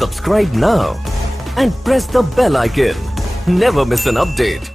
Subscribe now and press the bell icon. Never miss an update.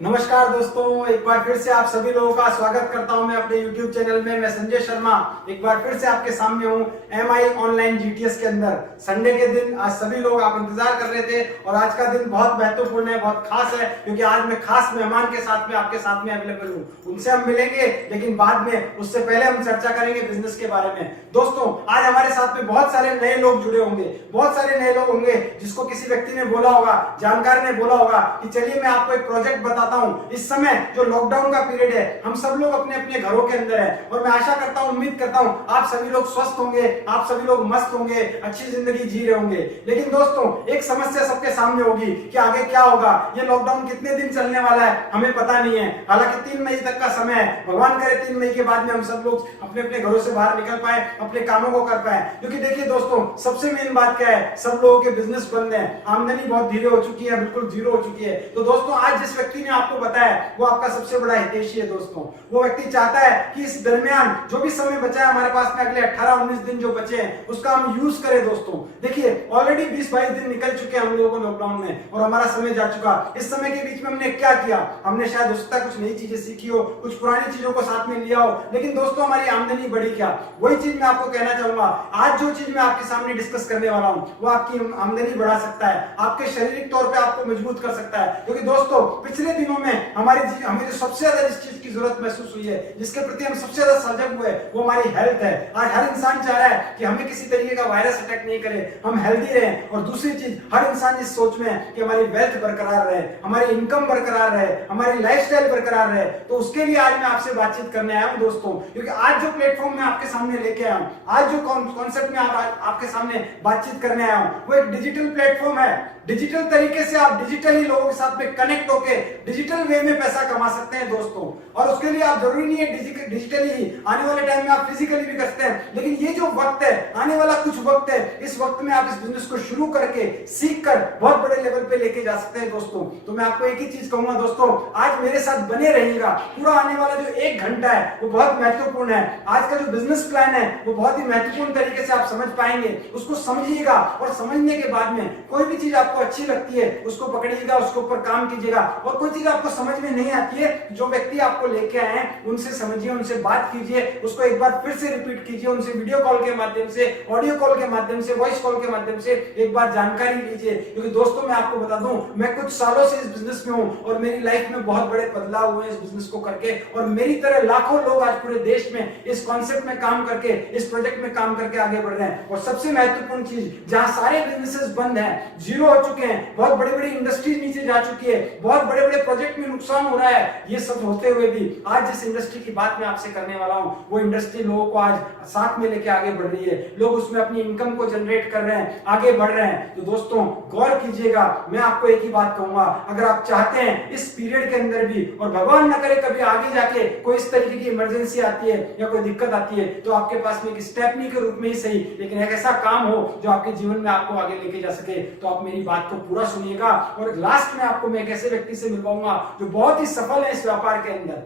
नमस्कार दोस्तों, एक बार फिर से आप सभी लोगों का स्वागत करता हूं मैं अपने YouTube चैनल में। मैं संजय शर्मा एक बार फिर से आपके सामने हूं MI ऑनलाइन GTS के अंदर। संडे के दिन आज सभी लोग आप इंतजार कर रहे थे और आज का दिन बहुत महत्वपूर्ण है, बहुत खास है, क्योंकि आज मैं खास मेहमान के साथ में आपके साथ में अवेलेबल हूं। उनसे हम मिलेंगे, लेकिन बाद में, उससे पहले हम चर्चा करेंगे बिजनेस के बारे में। दोस्तों, आज हमारे साथ में बहुत सारे नए लोग जुड़े होंगे, बहुत सारे नए लोग होंगे जिसको किसी व्यक्ति ने बोला होगा, जानकार ने बोला होगा कि चलिए मैं आपको एक प्रोजेक्ट बताता हूं। इस समय जो लॉकडाउन का पीरियड है, हम सब लोग अपने अपने घरों के अंदर हैं और मैं आशा करता हूं, उम्मीद करता हूं आप सभी लोग स्वस्थ होंगे, आप सभी लोग मस्त होंगे, अच्छी जिंदगी जी रहे होंगे। लेकिन दोस्तों, एक समस्या सबके सामने होगी कि आगे क्या होगा, ये लॉकडाउन कितने दिन चलने वाला है हमें पता नहीं है। हालांकि 3 मई तक का समय है, भगवान करे 3 मई के बाद में हम सब लोग अपने अपने घरों से बाहर निकल पाए, अपने कामों को कर पाए। क्योंकि देखिए दोस्तों, सबसे मेन बात क्या है, सब लोगों के बिजनेस बंद है, आमदनी बहुत धीरे हो चुकी है, बिल्कुल जीरो हो चुकी है। तो दोस्तों, आज जिस व्यक्ति ने आपको बताया वो आपका सबसे बड़ा हितैषी है। दोस्तों, वो व्यक्ति चाहता है कि इस दरमियान जो भी समय बचा है हमारे पास में, अगले 18-19 दिन जो बचे हैं, उसका हम यूज करें। दोस्तों देखिए, ऑलरेडी 20-22 दिन निकल चुके हैं हम लोगों को लॉकडाउन में और हमारा समय जा चुका। इस समय के बीच में हमने क्या किया? हमने शायद हो सकता है कुछ नई चीजें सीखी हो, कुछ पुरानी चीजों को साथ में लिया हो, लेकिन दोस्तों हमारी आमदनी बढ़ी क्या? वही चीज मैं आपको कहना चाहूंगा। आज जो चीज मैं आपके सामने डिस्कस करने वाला हूं, वो आपकी आमदनी बढ़ा सकता है, आपके शारीरिक तौर पर आपको मजबूत कर सकता है। क्योंकि दोस्तों, पिछले दिनों में हमें जो सबसे ज्यादा जिस चीज की जरूरत महसूस हुई है, जिसके प्रति हम सबसे ज्यादा सजग हुए, वो हमारी हेल्थ है। आज हर इंसान चाह रहा है कि हमें किसी तरीके का वायरस अटैक नहीं करे, हम हेल्दी रहें। और दूसरी चीज, हर इंसान इस सोच में है कि हमारी वेल्थ बरकरार रहे, हमारी इनकम बरकरार रहे, हमारी लाइफस्टाइल बरकरार रहे। तो उसके लिए आज मैं आपसे बातचीत करने आया हूं दोस्तों। क्योंकि आज जो प्लेटफॉर्म मैं आपके सामने लेके आया हूं, आज जो कॉन्सेप्ट में आपके सामने बातचीत करने आया हूं, वो एक डिजिटल प्लेटफॉर्म है। डिजिटल तरीके से आप डिजिटली लोगों के साथ में कनेक्ट होके डिजिटल वे में पैसा कमा सकते हैं दोस्तों। और उसके लिए आप जरूरी नहीं है डिजिटली ही, आने वाले टाइम में आप फिजिकली भी कर सकते हैं। लेकिन ये जो वक्त है, आने वाला कुछ वक्त है, इस वक्त में आप इस बिजनेस को शुरू करके, सीख कर बहुत बड़े लेवल पे लेके जा सकते हैं दोस्तों। तो मैं आपको एक ही चीज कहूंगा दोस्तों, आज मेरे साथ बने रहिएगा। पूरा आने वाला जो 1 घंटा है वो बहुत महत्वपूर्ण है। आज का जो बिजनेस प्लान है वो बहुत ही महत्वपूर्ण तरीके से आप समझ पाएंगे। उसको समझिएगा और समझने के बाद में कोई भी चीज आपको अच्छी लगती है उसको पकड़िएगा, उसके ऊपर काम कीजिएगा। और कोई चीज आपको समझ में नहीं आती है, जो व्यक्ति आपको लेके आए हैं उनसे समझिए, उनसे बात कीजिए, उसको एक बार फिर से रिपीट कीजिए, उनसे वीडियो कॉल के माध्यम से, ऑडियो कॉल के माध्यम से, वॉइस कॉल के माध्यम से एक बार जानकारी लीजिए। क्योंकि दोस्तों, मैं आपको बता दूं, मैं कुछ सालों से इस बिजनेस में हूं और मेरी लाइफ में बहुत बड़े बदलाव हुए इस बिजनेस को करके। और मेरी तरह लाखों लोग आज पूरे देश में इस कॉन्सेप्ट में काम करके, इस प्रोजेक्ट में काम करके आगे बढ़ रहे हैं। और सबसे महत्वपूर्ण चीज, जहां सारे बिजनेसेस बंद हैं, जीरो हो चुके हैं, बहुत बड़ी बड़ी इंडस्ट्रीज नीचे जा चुकी है, बहुत बड़े बड़े प्रोजेक्ट में नुकसान हो रहा है, ये सब होते हुए भी आज जिस इंडस्ट्री की बात मैं आपसे करने वाला हूं, वो इंडस्ट्री लोगों को आज साथ में लेके आगे बढ़ रही है। लोग उसमें अपनी इनकम को जनरेट कर रहे हैं, आगे बढ़ रहे हैं। तो दोस्तों, गौर कीजिएगा। मैं आपको एक ही बात कहूंगा, अगर आप चाहते हैं इस पीरियड के अंदर भी, और भगवान न करे कभी आगे जाके कोई इस तरीके की इमरजेंसी आती है या कोई दिक्कत आती है, तो आपके पास में एक स्टेपनी के रूप में ही सही, लेकिन एक ऐसा काम हो जो आपके जीवन में आपको आगे लेके जा सके, तो आप मेरी बात को पूरा सुनिएगा। और लास्ट में आपको मैं एक ऐसे व्यक्ति से मिलवाऊंगा जो बहुत ही सफल है इस व्यापार के अंदर,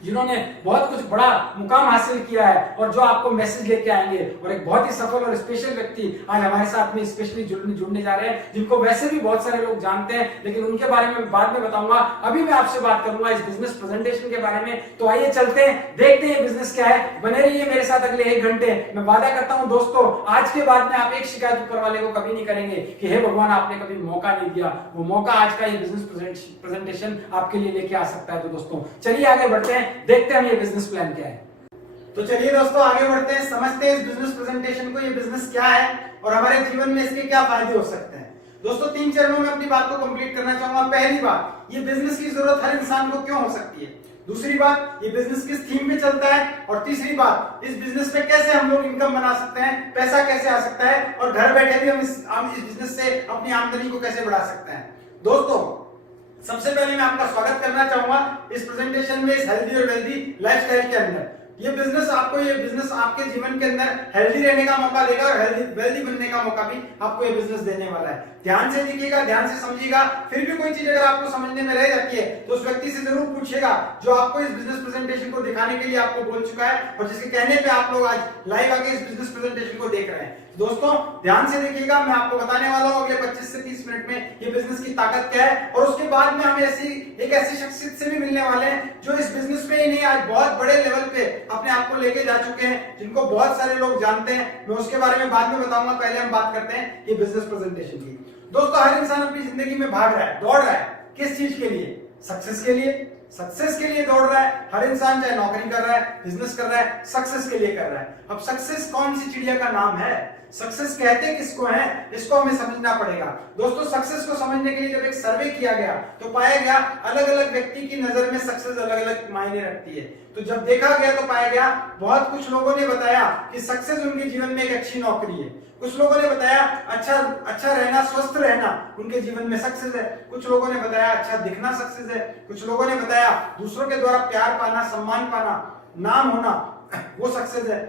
जिन्होंने बहुत कुछ बड़ा मुकाम हासिल किया है और जो आपको मैसेज लेके आएंगे। और एक बहुत ही सफल और स्पेशल व्यक्ति आज हमारे साथ में स्पेशली जुड़ने जा रहे हैं, जिनको वैसे भी बहुत सारे लोग जानते हैं, लेकिन उनके बारे में बाद में बताऊंगा। अभी मैं आपसे बात करूंगा इस बिजनेस प्रेजेंटेशन के बारे में। तो आइए चलते हैं, देखते हैं बिजनेस क्या है। बने रहिए मेरे साथ अगले 1 घंटे। मैं वादा करता हूं दोस्तों, आज के बाद में आप एक शिकायत ऊपर वाले को कभी नहीं करेंगे कि हे भगवान आपने कभी मौका नहीं दिया। वो मौका आज का ये बिजनेस प्रेजेंटेशन आपके लिए लेके आ सकता है। तो दोस्तों चलिए आगे बढ़ते हैं, देखते हैं ये बिजनेस प्लान क्या है। तो चलिए दोस्तों आगे बढ़ते हैं, समझते हैं इस बिजनेस प्रेजेंटेशन को, ये बिजनेस क्या है और हमारे जीवन में इसके क्या फायदे हो सकते हैं। दोस्तों 3 चरणों में अपनी बात को कंप्लीट करना चाहूंगा। पहली बात, ये बिजनेस की जरूरत हर इंसान को क्यों हो सकती है। दूसरी बात, ये बिजनेस किस थीम पे चलता है। और तीसरी बात, इस बिजनेस में कैसे हम लोग इनकम बना सकते हैं, पैसा कैसे आ सकता है, और घर बैठे भी हम इस बिजनेस से अपनी आमदनी को कैसे बढ़ा सकते हैं। दोस्तों सबसे पहले मैं आपका स्वागत करना चाहूंगा इस प्रेजेंटेशन में, इस हेल्दी और वेल्दी लाइफस्टाइल के अंदर। ये बिजनेस आपके जीवन के अंदर हेल्दी रहने का मौका देगा और वेल्दी बनने का मौका भी आपको ये बिजनेस देने वाला है। ध्यान से देखिएगा, ध्यान से समझिएगा। फिर भी कोई चीज अगर आपको समझने में रह जाती है तो उस व्यक्ति से जरूर पूछिएगा जो आपको इस बिजनेस प्रेजेंटेशन को दिखाने के लिए आपको बोल चुका है और जिसके कहने पे आप लोग आज लाइव आके इस बिजनेस प्रेजेंटेशन को देख रहे हैं। दोस्तों ध्यान से देखिएगा, मैं आपको बताने वाला हूं अगले 25 से 30 मिनट में ये बिजनेस की ताकत क्या है और उसके बाद में हम ऐसी शख्सियत से भी मिलने वाले हैं जो इस बिजनेस में ही नहीं आज बहुत बड़े लेवल पे अपने आप को लेके जा चुके हैं, जिनको बहुत सारे लोग जानते हैं। मैं उसके बारे में बाद में बताऊंगा, पहले हम बात करते हैं ये बिजनेस प्रेजेंटेशन की। दोस्तों हर इंसान अपनी जिंदगी में भाग रहा है, दौड़ रहा है, किस चीज के लिए? सक्सेस के लिए। सक्सेस के लिए दौड़ रहा है हर इंसान, चाहे नौकरी कर रहा है, बिजनेस कर रहा है, सक्सेस के लिए कर रहा है। अब सक्सेस कौन सी चिड़िया का नाम है? सक्सेस कहते किसको है, इसको हमें समझना पड़ेगा। दोस्तों सक्सेस को समझने के लिए जब एक सर्वे किया गया तो पाया गया अलग अलग व्यक्ति की नजर में सक्सेस अलग अलग मायने रखती है। तो जब देखा गया तो पाया गया बहुत कुछ लोगों ने बताया कि सक्सेस उनके जीवन में एक अच्छी नौकरी है। कुछ लोगों ने बताया अच्छा रहना, स्वस्थ रहना उनके जीवन में सक्सेस है। कुछ लोगों ने बताया अच्छा दिखना सक्सेस है। कुछ लोगों ने बताया दूसरों के द्वारा प्यार पाना, सम्मान पाना, नाम होना वो सक्सेस है।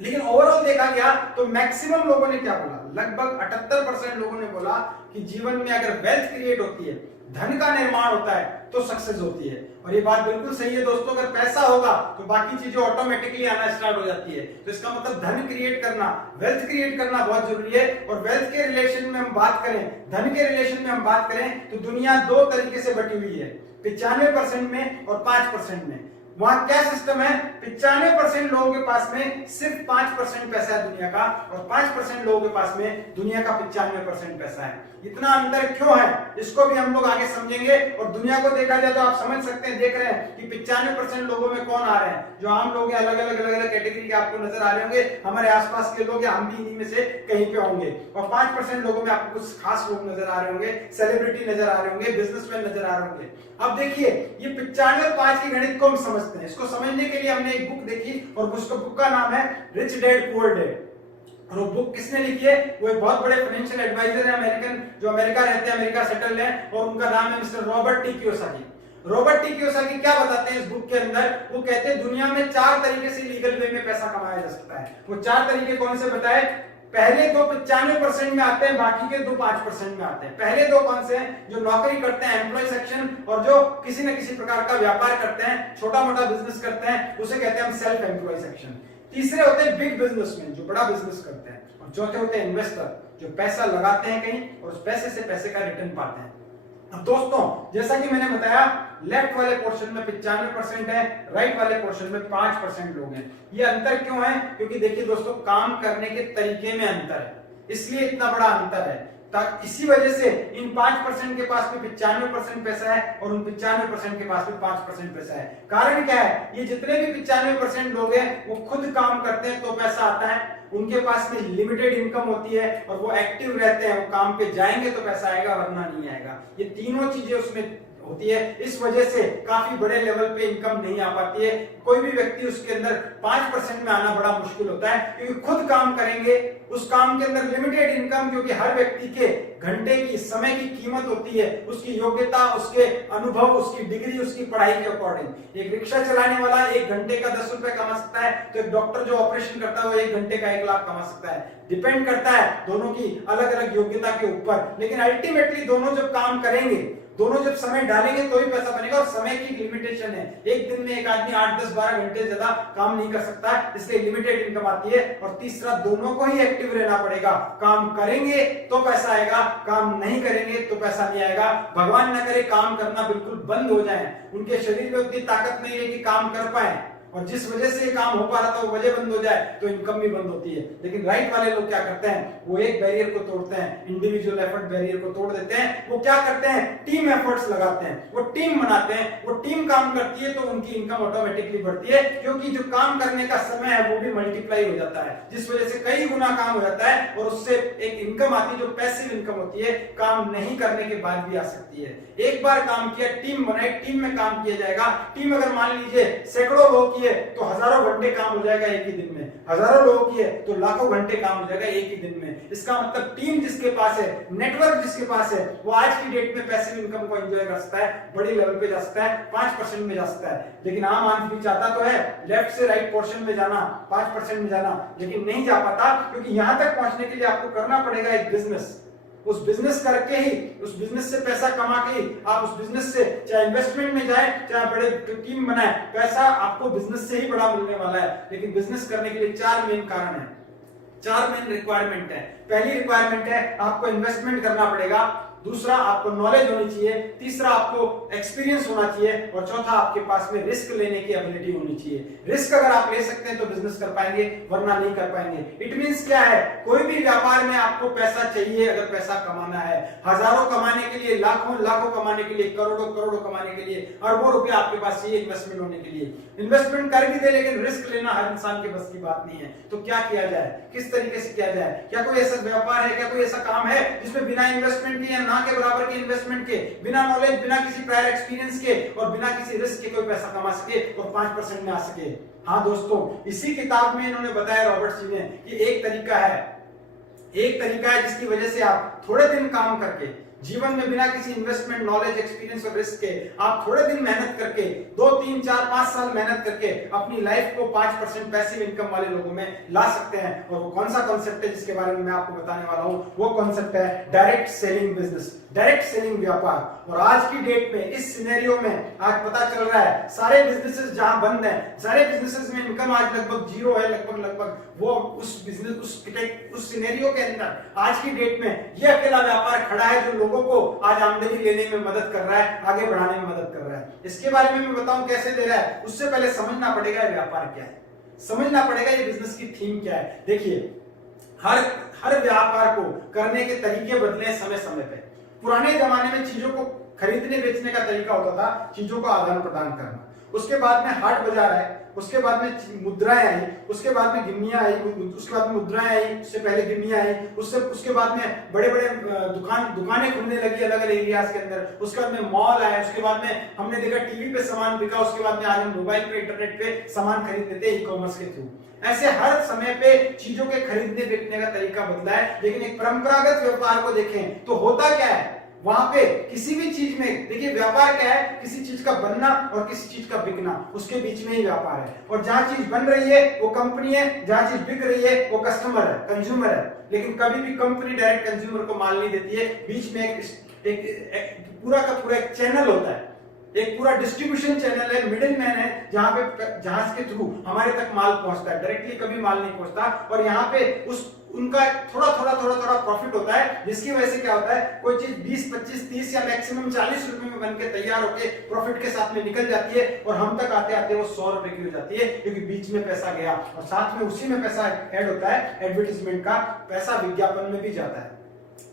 लेकिन ओवरऑल देखा गया तो मैक्सिमम लोगों ने क्या बोला, लगभग 78% लोगों ने बोला कि जीवन में अगर वेल्थ क्रिएट होती है, धन का निर्माण होता है तो सक्सेस होती है। और ये बात बिल्कुल सही है दोस्तों, अगर पैसा होगा तो बाकी चीजें ऑटोमेटिकली आना स्टार्ट हो जाती है। तो इसका मतलब धन क्रिएट करना, वेल्थ क्रिएट करना बहुत जरूरी है। और वेल्थ के रिलेशन में हम बात करें, धन के रिलेशन में हम बात करें तो दुनिया दो तरीके से बटी हुई है, 95% में और 5% में। वहां क्या सिस्टम है, 95% लोगों के पास में सिर्फ 5% पैसा है दुनिया का और 5% लोगों के पास में दुनिया का 95% पैसा है। इतना अंतर क्यों है इसको भी हम लोग आगे समझेंगे। और दुनिया को देखा जाए तो आप समझ सकते हैं, देख रहे हैं कि 95% लोगों में कौन आ रहे हैं, जो आम लोग हैं, अलग अलग कैटेगरी के आपको नजर आ रहे होंगे, हमारे आसपास के लोग, या हम भी इन्हीं में से कहीं पे होंगे। और 5% लोगों में आपको कुछ खास लोग नजर आ रहे होंगे, सेलिब्रिटी नजर आ रहे होंगे, बिजनेसमैन नजर आ रहे होंगे। अब देखिए ये 95 और 5 की गणित को हम समझते हैं। इसको समझने के लिए हमने एक बुक देखी और उसका बुक का नाम है रिच डैड पुअर डैड। और वो बुक किसने लिखी है? वो एक बहुत बड़े फाइनेंशियल एडवाइजर है अमेरिकन, जो अमेरिका रहते हैं, अमेरिका सेटल है, और उनका नाम है mister Robert T Kiyosaki. Robert T Kiyosaki क्या बताते हैं इस बुक के अंदर? वो कहते हैं दुनिया में 4 तरीके से लीगल वे में पैसा कमाया जा सकता है। वो 4 तरीके कौन से बताए? पहले दो 95% में आते हैं, बाकी के 5% में आते हैं। पहले दो कौन से हैं? जो नौकरी करते हैं, एम्प्लॉय सेक्शन, और जो किसी न किसी प्रकार का व्यापार करते हैं, छोटा मोटा बिजनेस करते हैं, उसे कहते हैं हम सेल्फ एम्प्लॉय सेक्शन। तीसरे होते हैं बिग बिजनेसमैन, जो बड़ा बिजनेस करते हैं। और चौथे होते हैं इन्वेस्टर, जो पैसा लगाते हैं कहीं और उस पैसे से पैसे का रिटर्न पाते हैं। अब दोस्तों जैसा कि मैंने बताया, लेफ्ट वाले पोर्शन में 95% है, राइट वाले पोर्शन में 5% लोग हैं। ये अंतर क्यों है? क्योंकि देखिए दोस्तों, काम करने के तरीके में अंतर है, इसलिए इतना बड़ा अंतर है। इसी वजह से इन 5% के पास में 95% पैसा है और उन 95% के पास में 5% पैसा है। कारण क्या है? ये जितने भी 95% लोग हैं वो खुद काम करते हैं तो पैसा आता है, उनके पास में लिमिटेड इनकम होती है और वो एक्टिव रहते हैं, वो काम पे जाएंगे तो पैसा आएगा वरना नहीं आएगा। ये तीनों चीजें उसमें होती है। इस वजह से काफी बड़े लेवल पे इनकम नहीं आ पाती है। कोई भी व्यक्ति उसके अंदर 5% में आना बड़ा मुश्किल होता है, क्योंकि खुद काम करेंगे, उस काम के अंदर लिमिटेड इनकम, क्योंकि हर व्यक्ति के घंटे की, समय की कीमत होती है, उसकी योग्यता, उसके अनुभव, उसकी डिग्री, उसकी पढ़ाई के अकॉर्डिंग। एक रिक्शा चलाने वाला 1 घंटे का 10 रुपए कमा सकता है, तो एक डॉक्टर जो ऑपरेशन करता है वो 1 घंटे का 1 लाख कमा सकता है। डिपेंड करता है दोनों की अलग अलग योग्यता के ऊपर, लेकिन अल्टीमेटली दोनों जब काम करेंगे, दोनों जब समय डालेंगे तो ही पैसा बनेगा। और समय की लिमिटेशन है, एक दिन में एक आदमी 8, 10, 12 घंटे ज्यादा काम नहीं कर सकता, इसलिए लिमिटेड इनकम आती है। और तीसरा, दोनों को ही एक्टिव रहना पड़ेगा। काम करेंगे तो पैसा आएगा, काम नहीं करेंगे तो पैसा नहीं आएगा। भगवान न करे काम करना बिल्कुल बंद हो जाए, उनके शरीर में उतनी ताकत नहीं है कि काम कर पाए, और जिस वजह से काम हो पा रहा था वो वजह बंद हो जाए तो इनकम भी बंद होती है। लेकिन राइट वाले लोग क्या करते हैं? वो एक बैरियर को तोड़ते हैं, इंडिविजुअल एफर्ट बैरियर को तोड़ देते हैं। वो क्या करते हैं? टीम एफर्ट्स लगाते हैं, वो टीम बनाते हैं, वो टीम काम करती है तो उनकी इनकम ऑटोमेटिकली बढ़ती है, क्योंकि जो काम करने का समय है वो भी मल्टीप्लाई हो जाता है, जिस वजह से कई गुना काम हो जाता है और उससे एक इनकम आती है जो पैसिव इनकम होती है, काम नहीं करने के बाद भी आ सकती है। एक बार काम किया, टीम बनाई, टीम में काम किया जाएगा। टीम अगर मान लीजिए सैकड़ों लोग किए तो हजारों घंटे काम हो जाएगा एक ही दिन में। हजारों लोगों की है तो लाखों घंटे काम हो जाएगा एक ही दिन में। इसका मतलब टीम जिसके पास है, नेटवर्क जिसके पास है, वो आज की डेट में पैसिव इनकम को एंजॉय कर सकता है, बड़ी लेवल पे जा सकता है, 5% में जा सकता है। लेकिन आम आदमी चाहता तो है लेफ्ट से राइट पोर्शन में जाना, 5% में जाना, लेकिन नहीं जा पाता, क्योंकि यहां तक पहुंचने के लिए आपको करना पड़ेगा एक बिजनेस। उस बिजनेस करके ही, उस बिजनेस से पैसा कमा के ही आप उस बिजनेस से चाहे इन्वेस्टमेंट में जाए, चाहे बड़े टीम बनाए, पैसा आपको बिजनेस से ही बड़ा मिलने वाला है। लेकिन बिजनेस करने के लिए 4 मेन कारण है, 4 मेन रिक्वायरमेंट है। पहली रिक्वायरमेंट है आपको इन्वेस्टमेंट करना पड़ेगा, दूसरा आपको नॉलेज होनी चाहिए, तीसरा आपको एक्सपीरियंस होना चाहिए, और चौथा आपके पास में रिस्क लेने की एबिलिटी होनी चाहिए। रिस्क अगर आप ले सकते हैं तो बिजनेस कर पाएंगे, वरना नहीं कर पाएंगे। इट मींस क्या है, कोई भी व्यापार में आपको पैसा चाहिए। अगर पैसा कमाना है, हजारों कमाने के लिए, लाखों लाखों कमाने के लिए, करोड़ों करोड़ों कमाने के लिए, अरबों रुपया आपके पास चाहिए इन्वेस्टमेंट होने के लिए। इन्वेस्टमेंट कर भी दे, लेकिन रिस्क लेना हर इंसान के बस की बात नहीं है। तो क्या किया जाए, किस तरीके से किया जाए? क्या कोई ऐसा व्यापार है, क्या कोई ऐसा काम है जिसमें बिना इन्वेस्टमेंट के, ना के बराबर के इन्वेस्टमेंट के, बिना नॉलेज, बिना किसी प्रायर एक्सपीरियंस के और बिना किसी रिस्क के कोई पैसा कमा सके और 5% में आ सके? हाँ दोस्तों, इसी किताब में इन्होंने बताया, रॉबर्ट जी ने, कि एक तरीका है जिसकी वजह से आप थोड़े दिन काम करके, जीवन में बिना किसी इन्वेस्टमेंट, नॉलेज, एक्सपीरियंस और रिस्क के, आप थोड़े दिन मेहनत करके, 2, 3, 4, 5 साल मेहनत करके अपनी लाइफ को 5% पैसिव इनकम वाले लोगों में ला सकते हैं। और वो कौन सा कॉन्सेप्ट है जिसके बारे में मैं आपको बताने वाला हूं? वो कॉन्सेप्ट है direct selling business, direct selling व्यापार। और आज की डेट में, इस सिनेरियो में आज पता चल रहा है, सारे बिजनेसेस जहां बंद हैं, सारे बिजनेसेस में इनकम आज लगभग जीरो है, लगभग वो उस बिजनेस, उस सिनेरियो के अंदर आज की डेट में ये अकेला व्यापार खड़ा है जो लोगों को आज आमदनी लेने में मदद कर रहा है, आगे बढ़ाने में मदद कर रहा है। इसके बारे में मैं बताऊं कैसे दे रहा है, उससे पहले समझना पड़ेगा ये व्यापार क्या है, समझना पड़ेगा ये बिजनेस की थीम क्या है। देखिए, हर व्यापार को करने के तरीके बदले समय समय पे। पुराने जमाने में चीजों को खरीदने बेचने का तरीका होता था चीजों का आदान प्रदान करना। उसके बाद में हाट बाजार आए, उसके बाद में मुद्राएं आई, उसके बाद में गिन्नियां आई, उसके बाद में मुद्राएं आई, उससे पहले गिन्नियां आई, उसके बाद में बड़े बड़े दुकानें खुलने लगी अलग अलग एरियाज के अंदर। उसके बाद में मॉल आए, उसके बाद में हमने देखा टीवी पे सामान बिका, उसके बाद में आज हम मोबाइल पे, इंटरनेट पे सामान खरीद लेते हैं ई-कॉमर्स के थ्रू। ऐसे हर समय पे चीजों के खरीदने बेचने का तरीका बदला है। लेकिन एक परंपरागत व्यापार को देखें तो होता क्या है, वहां पे किसी भी चीज में, देखिए व्यापार क्या है, किसी चीज का बनना और किसी चीज का बिकना, उसके बीच में ही व्यापार है। और जहां चीज बन रही है वो कंपनी है, जहां चीज बिक रही है वो कस्टमर है, कंज्यूमर है। लेकिन कभी भी कंपनी डायरेक्ट कंज्यूमर को माल नहीं देती है, बीच में एक पूरा का पूरा एक चैनल होता है, एक पूरा डिस्ट्रीब्यूशन चैनल है, मिडिल मैन है, जहां पे जहाज के थ्रू हमारे तक माल पहुंचता है, डायरेक्टली कभी माल नहीं पहुंचता। और यहाँ पे उनका थोड़ा प्रॉफिट होता है, जिसकी वजह से क्या होता है, कोई चीज 20, 25, 30 या मैक्सिमम 40 रुपए में बनके तैयार होके प्रॉफिट के साथ में निकल जाती है, और हम तक आते आते वो 100 रुपए की हो जाती है, क्योंकि बीच में पैसा गया। और साथ में उसी में पैसा ऐड होता है, एडवर्टाइजमेंट का पैसा विज्ञापन में भी जाता है।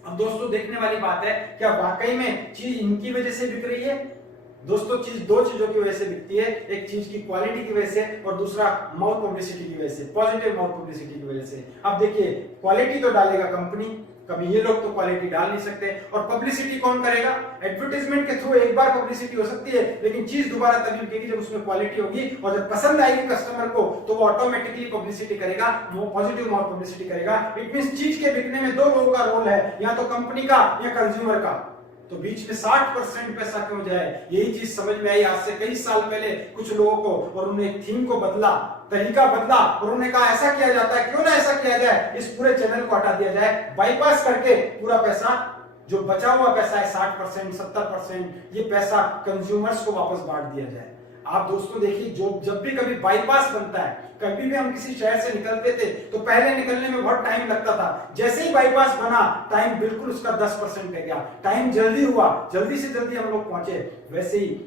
अब दोस्तों, देखने वाली बात है, क्या वाकई में चीज इनकी वजह से बिक रही है? दोस्तों, चीज 2 चीजों की वजह से बिकती है, एक चीज की क्वालिटी की वजह से और दूसरा माउथ पब्लिसिटी की वजह से, पॉजिटिव माउथ पब्लिसिटी की वजह से। अब देखिए, क्वालिटी तो डालेगा कंपनी, कभी ये लोग तो क्वालिटी डाल नहीं सकते, और पब्लिसिटी कौन करेगा? एडवर्टाइजमेंट के थ्रू एक बार पब्लिसिटी हो सकती है, लेकिन चीज दोबारा तभी बिकेगी जब उसमें क्वालिटी होगी, और जब पसंद आएगी कस्टमर को तो वो ऑटोमेटिकली पब्लिसिटी करेगा, वो पॉजिटिव माउथ पब्लिसिटी करेगा। इट मींस चीज के बिकने में 2 लोगों का रोल है, या तो कंपनी का या कंज्यूमर का। तो बीच में 60% पैसा क्यों जाए? यही चीज समझ में आई आज से कई साल पहले कुछ लोगों को, और उन्होंने थीम को बदला, तरीका बदला, और उन्होंने कहा ऐसा किया जाता है, क्यों ना ऐसा किया जाए, इस पूरे चैनल को हटा दिया जाए, बाईपास करके पूरा पैसा, जो बचा हुआ पैसा है 60%, 70%, ये पैसा कंज्यूमर्स को वापस बांट दिया जाए। आप दोस्तों देखिए, जब भी कभी बाईपास बनता है, कभी भी हम किसी शहर से निकलते थे तो पहले निकलने में बहुत टाइम लगता था, जैसे ही बाईपास बना टाइम बिल्कुल उसका 10% रह गया, टाइम जल्दी हुआ, जल्दी से जल्दी हम लोग पहुंचे। वैसे ही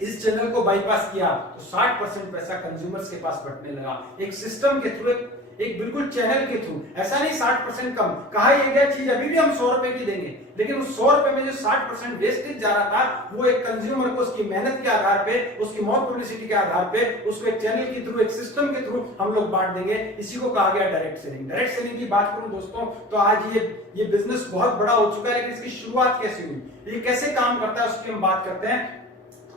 इस चैनल को बाईपास किया तो 60% पैसा कंज्यूमर्स के पास बंटने लगा, एक सिस्टम के थ्रू, एक बिल्कुल चैनल के थ्रू। ऐसा नहीं 60% कम, कहा यह गया चीज अभी भी हम 100 रुपए की देंगे, लेकिन उस 100 रुपए में जो 60% वेस्टेज जा रहा था, वो एक कंज्यूमर को उसकी मेहनत के आधार पे, उसकी माउथ पब्लिसिटी के आधार पे, उसको एक चैनल के थ्रू, एक सिस्टम के थ्रू हम लोग बांट देंगे। इसी को कहा गया डायरेक्ट सेलिंग। डायरेक्ट सेलिंग की बात करूं दोस्तों, तो आज ये बिजनेस बहुत बड़ा हो चुका है, लेकिन इसकी शुरुआत कैसे हुई, ये कैसे काम करता है, उसकी हम बात करते हैं।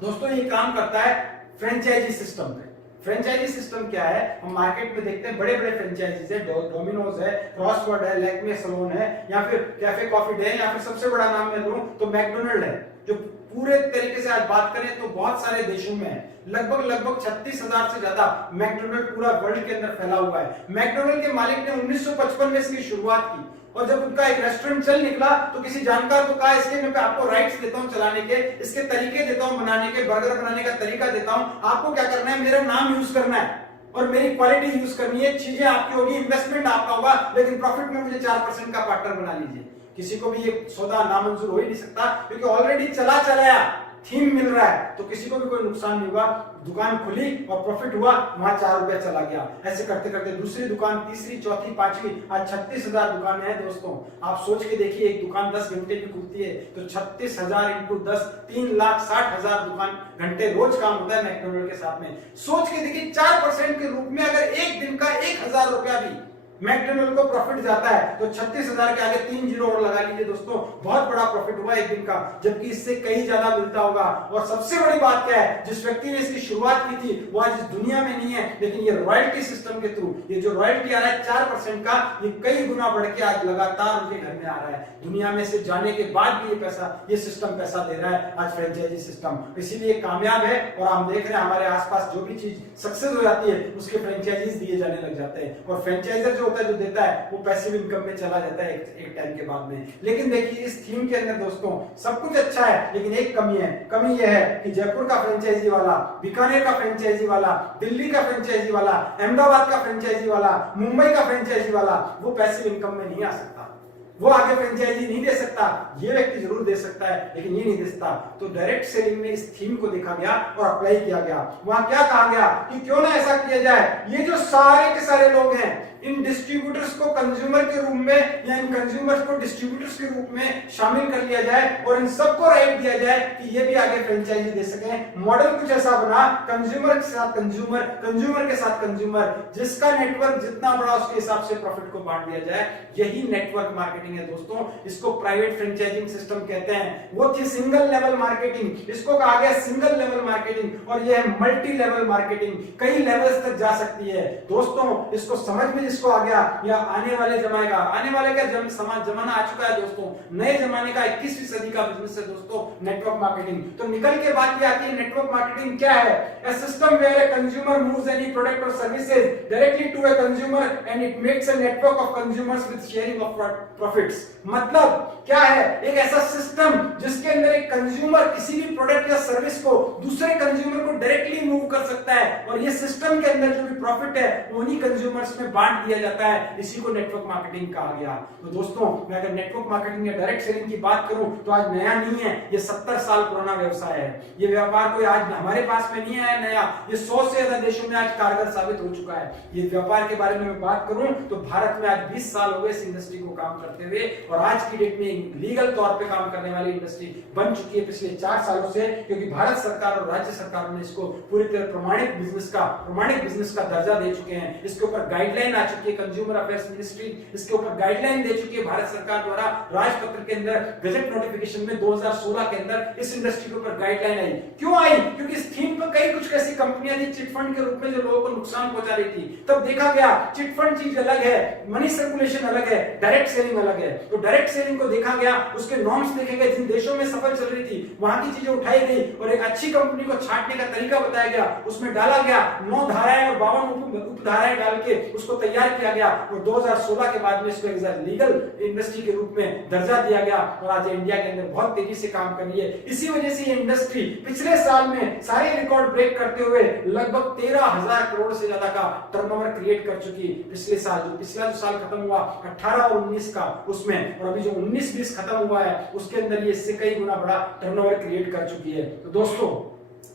दोस्तों, ये काम करता है फ्रेंचाइजी सिस्टम पे। फ्रेंचाइजी सिस्टम क्या है, हम मार्केट में देखते हैं बड़े बड़े फ्रेंचाइजीज है, डोमिनोज है, क्रॉसवर्ड है, लैक्मे सैलून है, या फिर कैफे कॉफी डे, या फिर सबसे बड़ा नाम मैं लूं तो मैकडोनल्ड है, जो पूरे तरीके से आज बात करें तो बहुत सारे देशों में है, लगभग 36,000 से ज्यादा मैकडोनल्ड पूरा वर्ल्ड के अंदर फैला हुआ है। मैकडोनल्ड के मालिक ने 1955 में इसकी शुरुआत की, और जब उनका एक रेस्टोरेंट चल निकला तो किसी जानकार को कहा इसके मैं आपको राइट्स देता हूं चलाने के, इसके तरीके देता हूं बनाने के, बर्गर बनाने का तरीका देता हूं, आपको क्या करना है, मेरा नाम यूज करना है और मेरी क्वालिटी यूज करनी है, चीजें आपकी होगी, इन्वेस्टमेंट आपका होगा, लेकिन प्रॉफिट में मुझे 4% का पार्टनर बना लीजिए। किसी को भी ये सौदा नामंजूर हो ही नहीं सकता, क्योंकि ऑलरेडी चलाया थीम मिल रहा है, तो किसी को भी कोई नुकसान नहीं हुआ। दुकान खुली और प्रॉफिट हुआ, वहां 4 रुपया चला गया। ऐसे करते करते दूसरी दुकान, तीसरी, चौथी, पांचवी, आज 36,000 दुकानें हैं दोस्तों। आप सोच के देखिए, एक दुकान 10 घंटे की खुलती है तो 36,000 इंटू 10, 3,60,000 दुकान घंटे रोज काम होता है मैकडोनल्ड के साथ में। सोच के देखिए 4% के रूप में अगर एक दिन का 1,000 रुपया भी मैकडोनल्ड को प्रॉफिट जाता है तो 36,000 के आगे 3 जीरो और लगा लीजिए दोस्तों, बहुत बड़ा प्रॉफिट हुआ एक दिन का, जबकि इससे कहीं ज्यादा मिलता होगा। और सबसे बड़ी बात क्या है, जिस व्यक्ति ने इसकी शुरुआत की थी वो आज इस दुनिया में नहीं है, लेकिन ये रॉयल्टी सिस्टम के थ्रू ये जो रॉयल्टी आ रहा है 4% का, ये कई गुना बढ़ के आज लगातार उनके घर में आ रहा है। दुनिया में से जाने के बाद भी ये सिस्टम पैसा दे रहा है आज, फ्रेंचाइजी सिस्टम, इसीलिए कामयाब है। और हम देख रहे हैं हमारे आसपास जो भी चीज सक्सेस हो जाती है उसके फ्रेंचाइजीज दिए जाने लग जाते हैं, और फ्रेंचाइजर जो होता है, जो देता है, वो पैसिव इनकम में चला जाता है एक टाइम के बाद में। लेकिन देखिए इस थीम के अंदर दोस्तों सब कुछ अच्छा है, लेकिन एक कमी है। कमी यह है कि जयपुर का फ्रेंचाइजी वाला, बीकानेर का फ्रेंचाइजी वाला, दिल्ली का फ्रेंचाइजी वाला, अहमदाबाद का फ्रेंचाइजी वाला, मुंबई का फ्रेंचाइजी वाला वो पैसिव इनकम में नहीं आ सकता, वो आगे फ्रेंचाइजी नहीं दे सकता। ये व्यक्ति जरूर दे सकता है, लेकिन ये नहीं दे सकता। तो डायरेक्ट सेलिंग में इस थीम को देखा गया और अप्लाई किया गया। वहां क्या कहा गया कि क्यों ना ऐसा किया जाए, ये जो सारे के सारे लोग हैं, इन डिस्ट्रीब्यूटर्स को कंज्यूमर के रूप में या इन कंज्यूमर्स को डिस्ट्रीब्यूटर्स के रूप में शामिल कर लिया जाए, और इन सबको राइट दिया जाए कि ये भी आगे फ्रेंचाइजी दे सकें। मॉडल कुछ ऐसा बना, कंज्यूमर के साथ कंज्यूमर, कंज्यूमर के साथ कंज्यूमर, जिसका नेटवर्क जितना बड़ा उसके हिसाब से प्रॉफिट को बांट दिया जाए। यही नेटवर्क मार्केटिंग है दोस्तों, इसको प्राइवेट फ्रेंचाइजिंग सिस्टम कहते हैं। वो थी सिंगल लेवल मार्केटिंग, इसको कहा गया सिंगल लेवल मार्केटिंग, और ये है मल्टी लेवल मार्केटिंग, कई लेवल्स तक जा सकती है दोस्तों। इसको समझ में जिसको आ गया, या आने वाले जमाने का, आने वाले का जमाना आ चुका है दोस्तों, नए जमाने का 21वीं सदी का बिजनेस है दोस्तों नेटवर्क मार्केटिंग। तो निकल के बात ये आती है, नेटवर्क मार्केटिंग क्या है? A system where a consumer moves any product or services directly to a consumer and it makes a network of consumers with sharing of profits। मतलब क्या है? एक ऐसा सिस्टम जिसके अंदर एक कंज्यूमर किसी भी प्रोडक्ट या सर्विस को दूसरे कंज्यूमर को डायरेक्टली मूव कर सकता है, और ये सिस्टम के अंदर जो भी प्रॉफिट है उन्हीं कंज्यूमर्स में बांट दिया जाता है। इसी को नेटवर्क मार्केटिंग कहा गया। तो दोस्तों मैं अगर नेटवर्क मार्केटिंग या डायरेक्ट सेलिंग की बात करूं तो आज नया नहीं है, ये 70 साल पुराना व्यवसाय है। ये व्यापार कोई आज हमारे पास में नहीं आया नया, ये 100 से ज्यादा देशों में आज कारगर साबित हो चुका है। ये व्यापार के बारे में मैं बात करूं तो भारत में आज 20 साल हो गए इस इंडस्ट्री को काम करते हुए, और आज की डेट में लीगल तौर पे काम करने वाली इंडस्ट्री बन चुकी है पिछले 4 सालों से, क्योंकि भारत सरकार और राज्य सरकारों ने इसको पूरी तरह प्रमाणित बिजनेस का दर्जा दे चुके हैं। इसके ऊपर गाइडलाइन आ चुकी है, कंज्यूमर अफेयर्स मिनिस्ट्री इसके ऊपर गाइडलाइन दे चुकी है भारत सरकार द्वारा। राजपत्र के अंदर गजट नोटिफिकेशन में 2016 के अंदर इस इंडस्ट्री के ऊपर गाइडलाइन आई। क्यों आई? क्योंकि इस थीम पर कई कुछ ऐसी कंपनियां थी चिट फंड के रूप में जो लोगों को नुकसान पहुंचा रही थी। तब देखा गया चिट फंड चीज अलग है, मनी सर्कुलेशन अलग है, डायरेक्ट सेलिंग अलग है। तो डायरेक्ट सेलिंग को देखा गया, उसके नॉर्म्स देखे गए, जिन देशों में सफल चल रही थी वहां की चीजें उठाई गई, और एक अच्छी कंपनी को छांटने का तरीका बताया गया, उसमें डाला गया 9 धाराएं और 52 उपधाराएं डाल के उसको तैयार किया गया, और 2016 के बाद में इसको एक लीगल इंडस्ट्री के रूप में दर्जा दिया गया, और आज इंडिया के अंदर बहुत तेजी से काम कर रही है। इसी वजह से ये इंडस्ट्री पिछले साल में सारे रिकॉर्ड ब्रेक करते हुए लगभग 13,000 करोड़ से ज्यादा का टर्नओवर क्रिएट कर चुकी है। पिछला जो साल खत्म हुआ 18 और 19 का, उसमें, और अभी जो 19-20 खत्म हुआ है उसके अंदर ये इससे कई गुना बड़ा टर्नओवर क्रिएट कर चुकी है। तो दोस्तों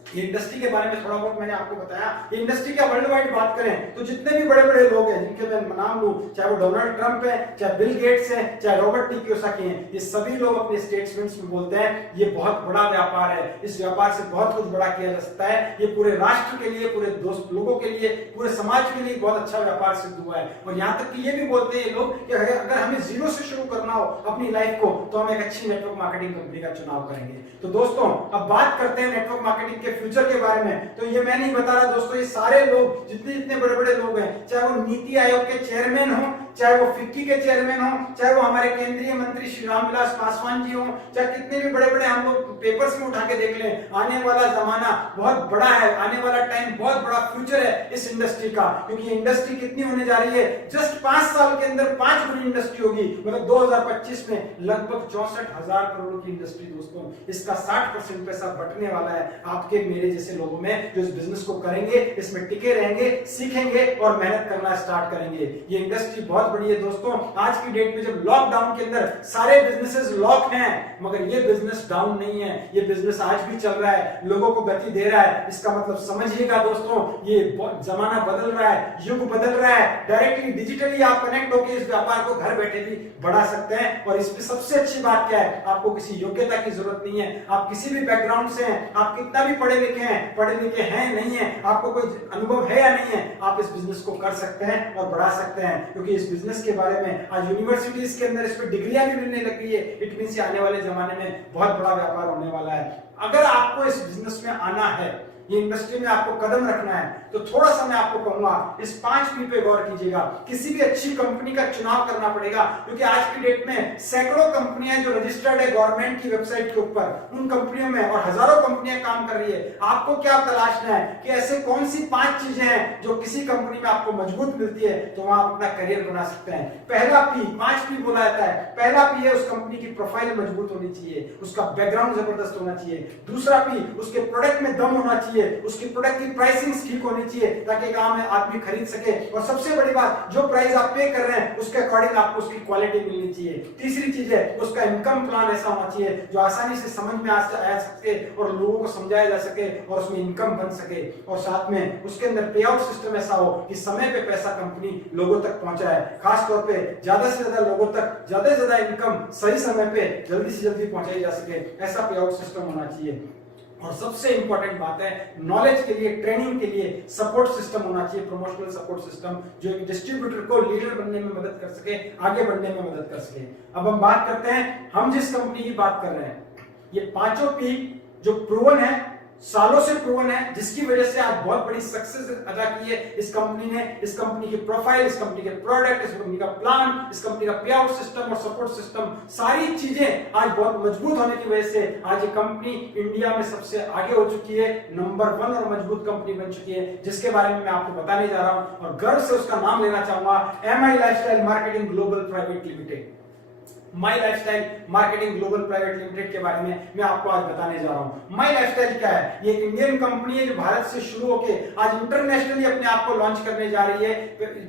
ये इंडस्ट्री के बारे में थोड़ा बहुत मैंने आपको बताया। ये इंडस्ट्री का वर्ल्ड वाइड बात करें तो जितने भी बड़े बड़े लोग हैं जिनके मैं नाम लूं, चाहे वो डोनाल्ड ट्रंप है, चाहे बिल गेट्स है, चाहे रॉबर्ट टी कियोसाकी हैं, ये सभी लोग अपने स्टेटमेंट्स में बोलते हैं ये बहुत बड़ा व्यापार है, इस व्यापार से बहुत कुछ बड़ा किया जा सकता है, ये पूरे राष्ट्र के लिए, पूरे दोस्त लोगों के लिए, पूरे समाज के लिए बहुत अच्छा व्यापार सिद्ध हुआ है। और यहाँ तक कि ये भी बोलते हैं लोग कि अगर हमें जीरो से शुरू करना बनाओ अपनी लाइफ को, तो हम एक अच्छी नेटवर्क मार्केटिंग कंपनी का चुनाव करेंगे। तो दोस्तों अब बात करते हैं नेटवर्क मार्केटिंग के फ्यूचर के बारे में। तो ये मैं नहीं बता रहा दोस्तों, ये सारे लोग जितने जितने बड़े बड़े लोग हैं, चाहे वो नीति आयोग के चेयरमैन हो, चाहे वो फिक्की के चेयरमैन हो, चाहे वो हमारे केंद्रीय मंत्री श्री रामविलास पासवान जी हो, चाहे कितने भी बड़े बड़े हम लोग पेपर्स में उठा के देख लें, आने वाला जमाना बहुत बड़ा है, आने वाला टाइम बहुत बड़ा फ्यूचर है इस इंडस्ट्री का। क्योंकि इंडस्ट्री कितनी होने जा रही है, जस्ट 5 साल के अंदर 5 गुनी इंडस्ट्री होगी। मतलब 2025 में लगभग 64,000 करोड़ की इंडस्ट्री दोस्तों, इसका 60% पैसा बटने वाला है आपके मेरे जैसे लोगों में, जो इस बिजनेस को करेंगे, इसमें टिके रहेंगे, सीखेंगे और मेहनत करना स्टार्ट करेंगे। ये इंडस्ट्री बहुत बड़ी है दोस्तों। आज की डेट में जब लॉकडाउन के अंदर सारे बिजनेसेस लॉक हैं, मगर ये बिजनेस डाउन नहीं है, ये बिजनेस आज भी चल रहा है, लोगों को गति दे रहा है। इसका मतलब समझिएगा दोस्तों, ये जमाना बदल रहा है, युग बदल रहा है। डायरेक्टली डिजिटली आप कनेक्ट होकर इस व्यापार को घर बैठे भी बढ़ा सकते हैं। और इसमें सबसे अच्छी बात क्या है, आपको किसी योग्यता की जरूरत नहीं है, आप किसी भी बैकग्राउंड से हैं, आप कितना भी पढ़े लिखे हैं नहीं है, आपको कोई अनुभव है या नहीं है, आप इस बिजनेस को कर सकते हैं और बढ़ा सकते हैं। क्योंकि इस बिजनेस के बारे में आज यूनिवर्सिटीज के अंदर इस पर डिग्रियां भी मिलने लग गई है। इट मींस आने वाले जमाने में बहुत बड़ा व्यापार होने वाला है। अगर आपको इस बिजनेस में आना है, ये इंडस्ट्री में आपको कदम रखना है, तो थोड़ा सा मैं आपको कहूंगा इस 5 पी पे गौर कीजिएगा। किसी भी अच्छी कंपनी का चुनाव करना पड़ेगा, क्योंकि आज की डेट में सैकड़ों कंपनियां जो रजिस्टर्ड है गवर्नमेंट की वेबसाइट के ऊपर, उन कंपनियों में और हजारों कंपनियां काम कर रही है। आपको क्या तलाशना है कि ऐसे कौन सी 5 चीजें हैं जो किसी कंपनी में आपको मजबूत मिलती है, तो वहां अपना करियर बना सकते हैं। पहला पी, 5 पी बोला जाता है। पहला पी है उस कंपनी की प्रोफाइल मजबूत होनी चाहिए, उसका बैकग्राउंड जबरदस्त होना चाहिए। दूसरा पी, उसके प्रोडक्ट में दम होना चाहिए, उसकी प्रोडक्ट की प्राइसिंग ठीक होनी चाहिए ताकि एक आम आदमी खरीद सके। और सबसे बड़ी बात, जो प्राइस आप पे कर रहे हैं उसके अकॉर्डिंग आपको उसकी क्वालिटी मिलनी चाहिए। तीसरी चीज है उसका इनकम प्लान ऐसा होना चाहिए जो आसानी से समझ में आ सके और लोगों को समझाया जा सके और उसमें इनकम बन सके। और साथ में उसके अंदर पे आउट सिस्टम ऐसा हो कि समय पे पैसा कंपनी लोगों तक पहुंचाए, खास तौर पे ज्यादा से ज्यादा लोगों तक ज्यादा से ज्यादा इनकम सही समय पे जल्दी से जल्दी पहुंचाई जा सके, ऐसा पे आउट सिस्टम होना चाहिए। और सबसे इंपॉर्टेंट बात है, नॉलेज के लिए, ट्रेनिंग के लिए सपोर्ट सिस्टम होना चाहिए, प्रमोशनल सपोर्ट सिस्टम, जो एक डिस्ट्रीब्यूटर को लीडर बनने में मदद कर सके, आगे बढ़ने में मदद कर सके। अब हम बात करते हैं, हम जिस कंपनी की बात कर रहे हैं, ये 5 पी जो प्रूवन है, सालों से प्रूवन है, जिसकी वजह से आज बहुत बड़ी सक्सेस अदा की है इस कंपनी ने। इस कंपनी की प्रोफाइल, इस कंपनी के प्रोडक्ट, इस कंपनी का प्लान, इस कंपनी का पे आउट सिस्टम और सपोर्ट सिस्टम, सारी चीजें आज बहुत मजबूत होने की वजह से आज ये कंपनी इंडिया में सबसे आगे हो चुकी है, नंबर 1 और मजबूत कंपनी बन चुकी है, जिसके बारे में मैं आपको बताने जा रहा हूं और गर्व से उसका नाम लेना चाहूंगा, MI lifestyle marketing global private limited. My lifestyle marketing global private limited के बारे में मैं आपको आज बताने जा रहा हूं। माई लाइफस्टाइल क्या है? ये एक इंडियन कंपनी है जो भारत से शुरू होकर आज इंटरनेशनली अपने आप को लॉन्च करने जा रही है।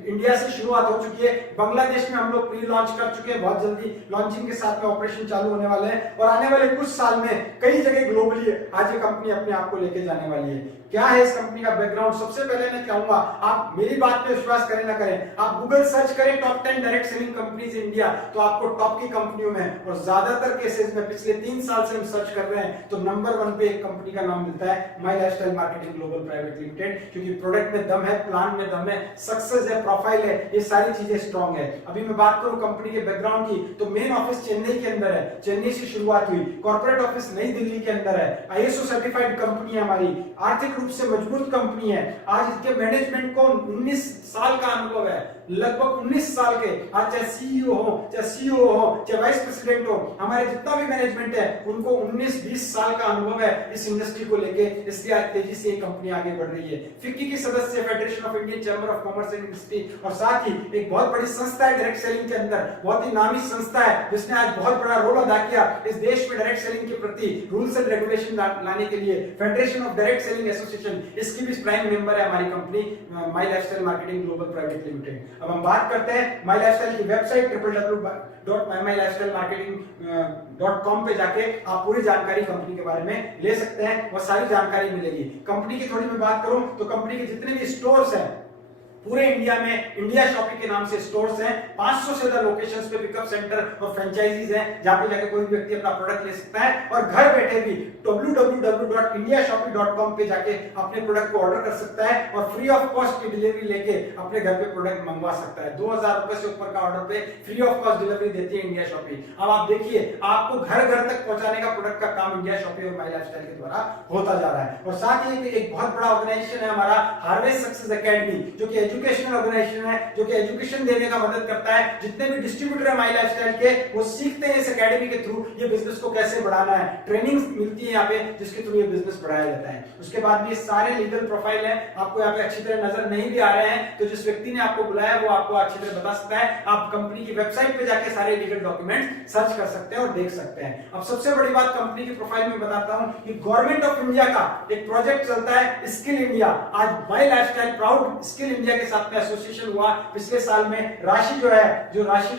इंडिया से शुरुआत हो चुकी है, बांग्लादेश में हम लोग प्री लॉन्च कर चुके हैं, बहुत जल्दी लॉन्चिंग के साथ में ऑपरेशन चालू होने वाले हैं और आने वाले कुछ साल में कई जगह ग्लोबली आज ये कंपनी अपने आप को लेके जाने वाली है। क्या है इस कंपनी का बैकग्राउंड? सबसे पहले मैं कहूंगा, आप मेरी बात पे विश्वास करें ना करें, आप गूगल सर्च करें top 10 direct selling companies India, तो आपको टॉप की कंपनियों में और ज्यादातर केसेस में पिछले 3 साल से हम सर्च कर रहे हैं तो नंबर 1 पे एक कंपनी का नाम मिलता है, my lifestyle marketing global private limited. क्योंकि प्रोडक्ट में दम है, प्लान में दम है, सक्सेस है, प्रोफाइल है, ये सारी चीजें स्ट्रांग है। अभी मैं बात करूं कंपनी के बैकग्राउंड की, तो मेन ऑफिस चेन्नई के अंदर है, चेन्नई से शुरुआत हुई, कॉर्पोरेट ऑफिस नई दिल्ली के अंदर है, ISO सर्टिफाइड कंपनी है हमारी, आर्थिक रूप से मजबूत कंपनी है। आज इसके मैनेजमेंट को 19 साल का अनुभव है, लगभग 19 साल के। आज चाहे CEO हो, चाहे CEO हो, चाहे वाइस प्रेसिडेंट हो, हमारे जितना भी मैनेजमेंट है उनको 19-20 साल का अनुभव है इस इंडस्ट्री को लेके, इसलिए आज तेजी से ये कंपनी आगे बढ़ रही है। फिक्की की सदस्य, federation of Indian chamber of commerce and industry, और साथ ही एक बहुत बड़ी संस्था है डायरेक्ट सेलिंग के अंदर, बहुत ही नामी संस्था है जिसने आज बहुत बड़ा रोल अदा किया इस देश में डायरेक्ट सेलिंग के प्रति रूल्स एंड रेगुलेशन लाने के लिए। Federation of direct selling association, इसकी भी प्राइम मेंबर है हमारी कंपनी माई lifestyle marketing global private limited. अब हम बात करते हैं माई लाइफस्टाइल की वेबसाइट www.mylifestylemarketing.com पे जाके आप पूरी जानकारी कंपनी के बारे में ले सकते हैं, वो सारी जानकारी मिलेगी। कंपनी की थोड़ी मैं बात करूं तो कंपनी के जितने भी स्टोर्स हैं पूरे इंडिया में इंडिया शॉपी के नाम से स्टोर्स हैं, 500 से ज्यादा लोकेशंस पे पिकअप सेंटर और फ्रेंचाइजीज हैं जहां पे जाके कोई व्यक्ति अपना प्रोडक्ट ले सकता है और घर बैठे भी www.indiashopee.com पे जाके अपने प्रोडक्ट को ऑर्डर कर सकता है और फ्री ऑफ कॉस्ट की डिलीवरी लेके अपने घर पे प्रोडक्ट मंगवा सकता है। 2000 रुपए से ऊपर का ऑर्डर पे फ्री ऑफ कॉस्ट डिलीवरी देती है इंडिया शॉपी। अब आप देखिए आपको घर घर तक पहुंचाने का प्रोडक्ट का काम इंडिया शॉपी और माई लाइफस्टाइल के द्वारा होता जा रहा है। और साथ ही एक बहुत बड़ा ऑर्गेनाइजेशन है हमारा हार्वेस्ट सक्सेस एकेडमी, जो कि एजुकेशनल ऑर्गेनाइजेशन है, जो कि एजुकेशन देने का मदद करता है। जितने भी डिस्ट्रीब्यूटर है माई लाइफस्टाइल के वो सीखते हैं इस एकेडमी के थ्रू ये बिजनेस को कैसे बढ़ाना है, ट्रेनिंग मिलती है यहाँ पे जिसके थ्रू ये बिजनेस बढ़ाया जाता है। उसके बाद भी सारे लीगल प्रोफाइल है, आपको यहाँ पे अच्छी तरह नजर नहीं भी आ रहे हैं तो जिस व्यक्ति ने आपको बुलाया वो आपको अच्छी तरह बता सकता है। आप कंपनी की वेबसाइट पे जाके सारे लीगल डॉक्यूमेंट सर्च कर सकते हैं और देख सकते हैं। अब सबसे बड़ी बात कंपनी की प्रोफाइल में बताता हूं कि गवर्नमेंट ऑफ इंडिया का एक प्रोजेक्ट चलता है स्किल इंडिया। आज माई लाइफस्टाइल प्राउड स्किल इंडिया के साथ में एसोसिएशन हुआ पिछले साल में। राशि जो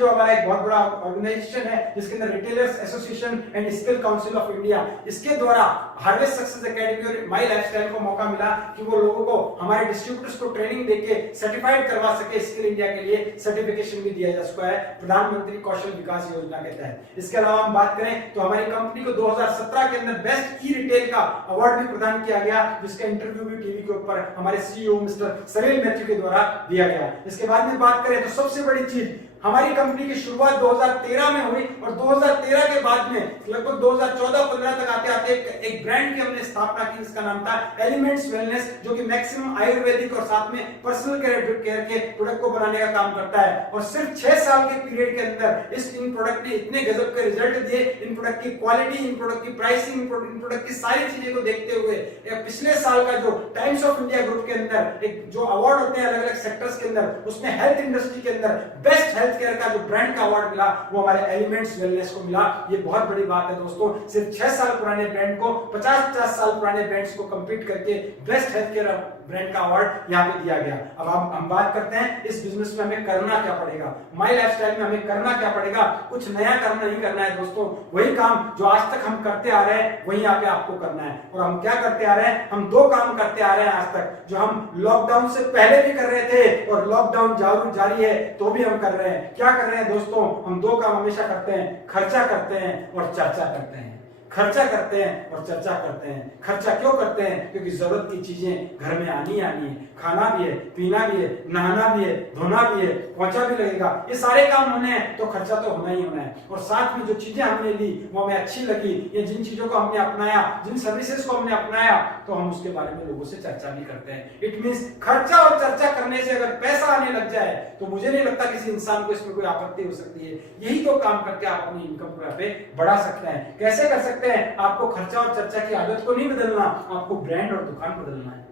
हमारा एक बहुत बड़ा ऑर्गेनाइजेशन है जिसके अंदर retailers association and skill council of India, इसके द्वारा हार्वेस्ट सक्सेस एकेडमी और माई लाइफस्टाइल को मौका मिला कि वो लोगों को हमारे डिस्ट्रीब्यूटर्स को ट्रेनिंग देके सर्टिफाइड करवा सके। स्किल इंडिया के लिए सर्टिफिकेशन भी दिया जा चुका है प्रधानमंत्री कौशल विकास योजना के तहत। इसके अलावा हम बात करें तो हमारी कंपनी को 2017 के अंदर बेस्ट ई रिटेल का अवार्ड भी प्रदान किया गया, जिसका इंटरव्यू भी टीवी के ऊपर हमारे सीईओ मिस्टर सरेल मैथ्यू के द्वारा दिया गया। इसके बाद में बात करें तो सबसे बड़ी चीज हमारी कंपनी की शुरुआत 2013 में हुई और 2013 के बाद में लगभग 2014-15 तक आते आते एक ब्रांड की हमने स्थापना की, जिसका नाम था एलिमेंट्स वेलनेस, जो कि मैक्सिमम आयुर्वेदिक और साथ में पर्सनल केयर के प्रोडक्ट को बनाने का काम करता है। और सिर्फ 6 साल के पीरियड के अंदर इन प्रोडक्ट ने इतने गजब के रिजल्ट दिए। इन प्रोडक्ट की क्वालिटी, इन प्रोडक्ट की प्राइसिंग, इन प्रोडक्ट की सारी चीजें को देखते हुए पिछले साल का जो टाइम्स ऑफ इंडिया ग्रुप के अंदर एक जो अवार्ड होते हैं अलग अलग सेक्टर्स के अंदर, उसमें हेल्थ इंडस्ट्री के अंदर बेस्ट हेल्थ केयर का जो ब्रांड का अवार्ड मिला वो हमारे एलिमेंट्स वेलनेस को मिला। ये बहुत बड़ी बात है दोस्तों। सिर्फ 6 साल पुराने ब्रांड को 50-50 साल पुराने ब्रांड्स को कंपीट करके बेस्ट हेल्थ केयर ब्रांड का अवार्ड यहाँ पे दिया गया। अब हम बात करते हैं इस बिजनेस में हमें करना क्या पड़ेगा, माई लाइफस्टाइल में हमें करना क्या पड़ेगा। कुछ नया काम नहीं करना है दोस्तों, वही काम जो आज तक हम करते आ रहे हैं वही यहाँ पे आपको करना है। और हम क्या करते आ रहे हैं, हम 2 काम करते आ रहे हैं आज तक, जो हम लॉकडाउन से पहले भी कर रहे थे और लॉकडाउन जारी है तो भी हम कर रहे हैं। क्या कर रहे हैं दोस्तों, हम 2 काम हमेशा करते हैं, खर्चा करते हैं और चर्चा करते हैं। खर्चा करते हैं और चर्चा करते हैं। खर्चा क्यों करते हैं, क्योंकि जरूरत की चीजें घर में आनी है, खाना भी है, पीना भी है, नहाना भी है, धोना भी है, पोंछा भी लगेगा, ये सारे काम होने हैं तो खर्चा तो होना ही होना है। और साथ में जो चीजें हमने ली वो हमें अच्छी लगी, या जिन चीजों को हमने अपनाया, जिन सर्विसेज को हमने अपनाया, तो हम उसके बारे में लोगों से चर्चा भी करते हैं। इट मींस खर्चा और चर्चा करने से अगर पैसा आने लग जाए तो मुझे नहीं लगता किसी इंसान को इसमें कोई आपत्ति हो सकती है। यही तो काम करके आप अपनी इनकम को यहाँ पे बढ़ा सकते हैं। कैसे कर सकते हैं, आपको खर्चा और चर्चा की आदत को नहीं बदलना, आपको ब्रांड और दुकान बदलना है।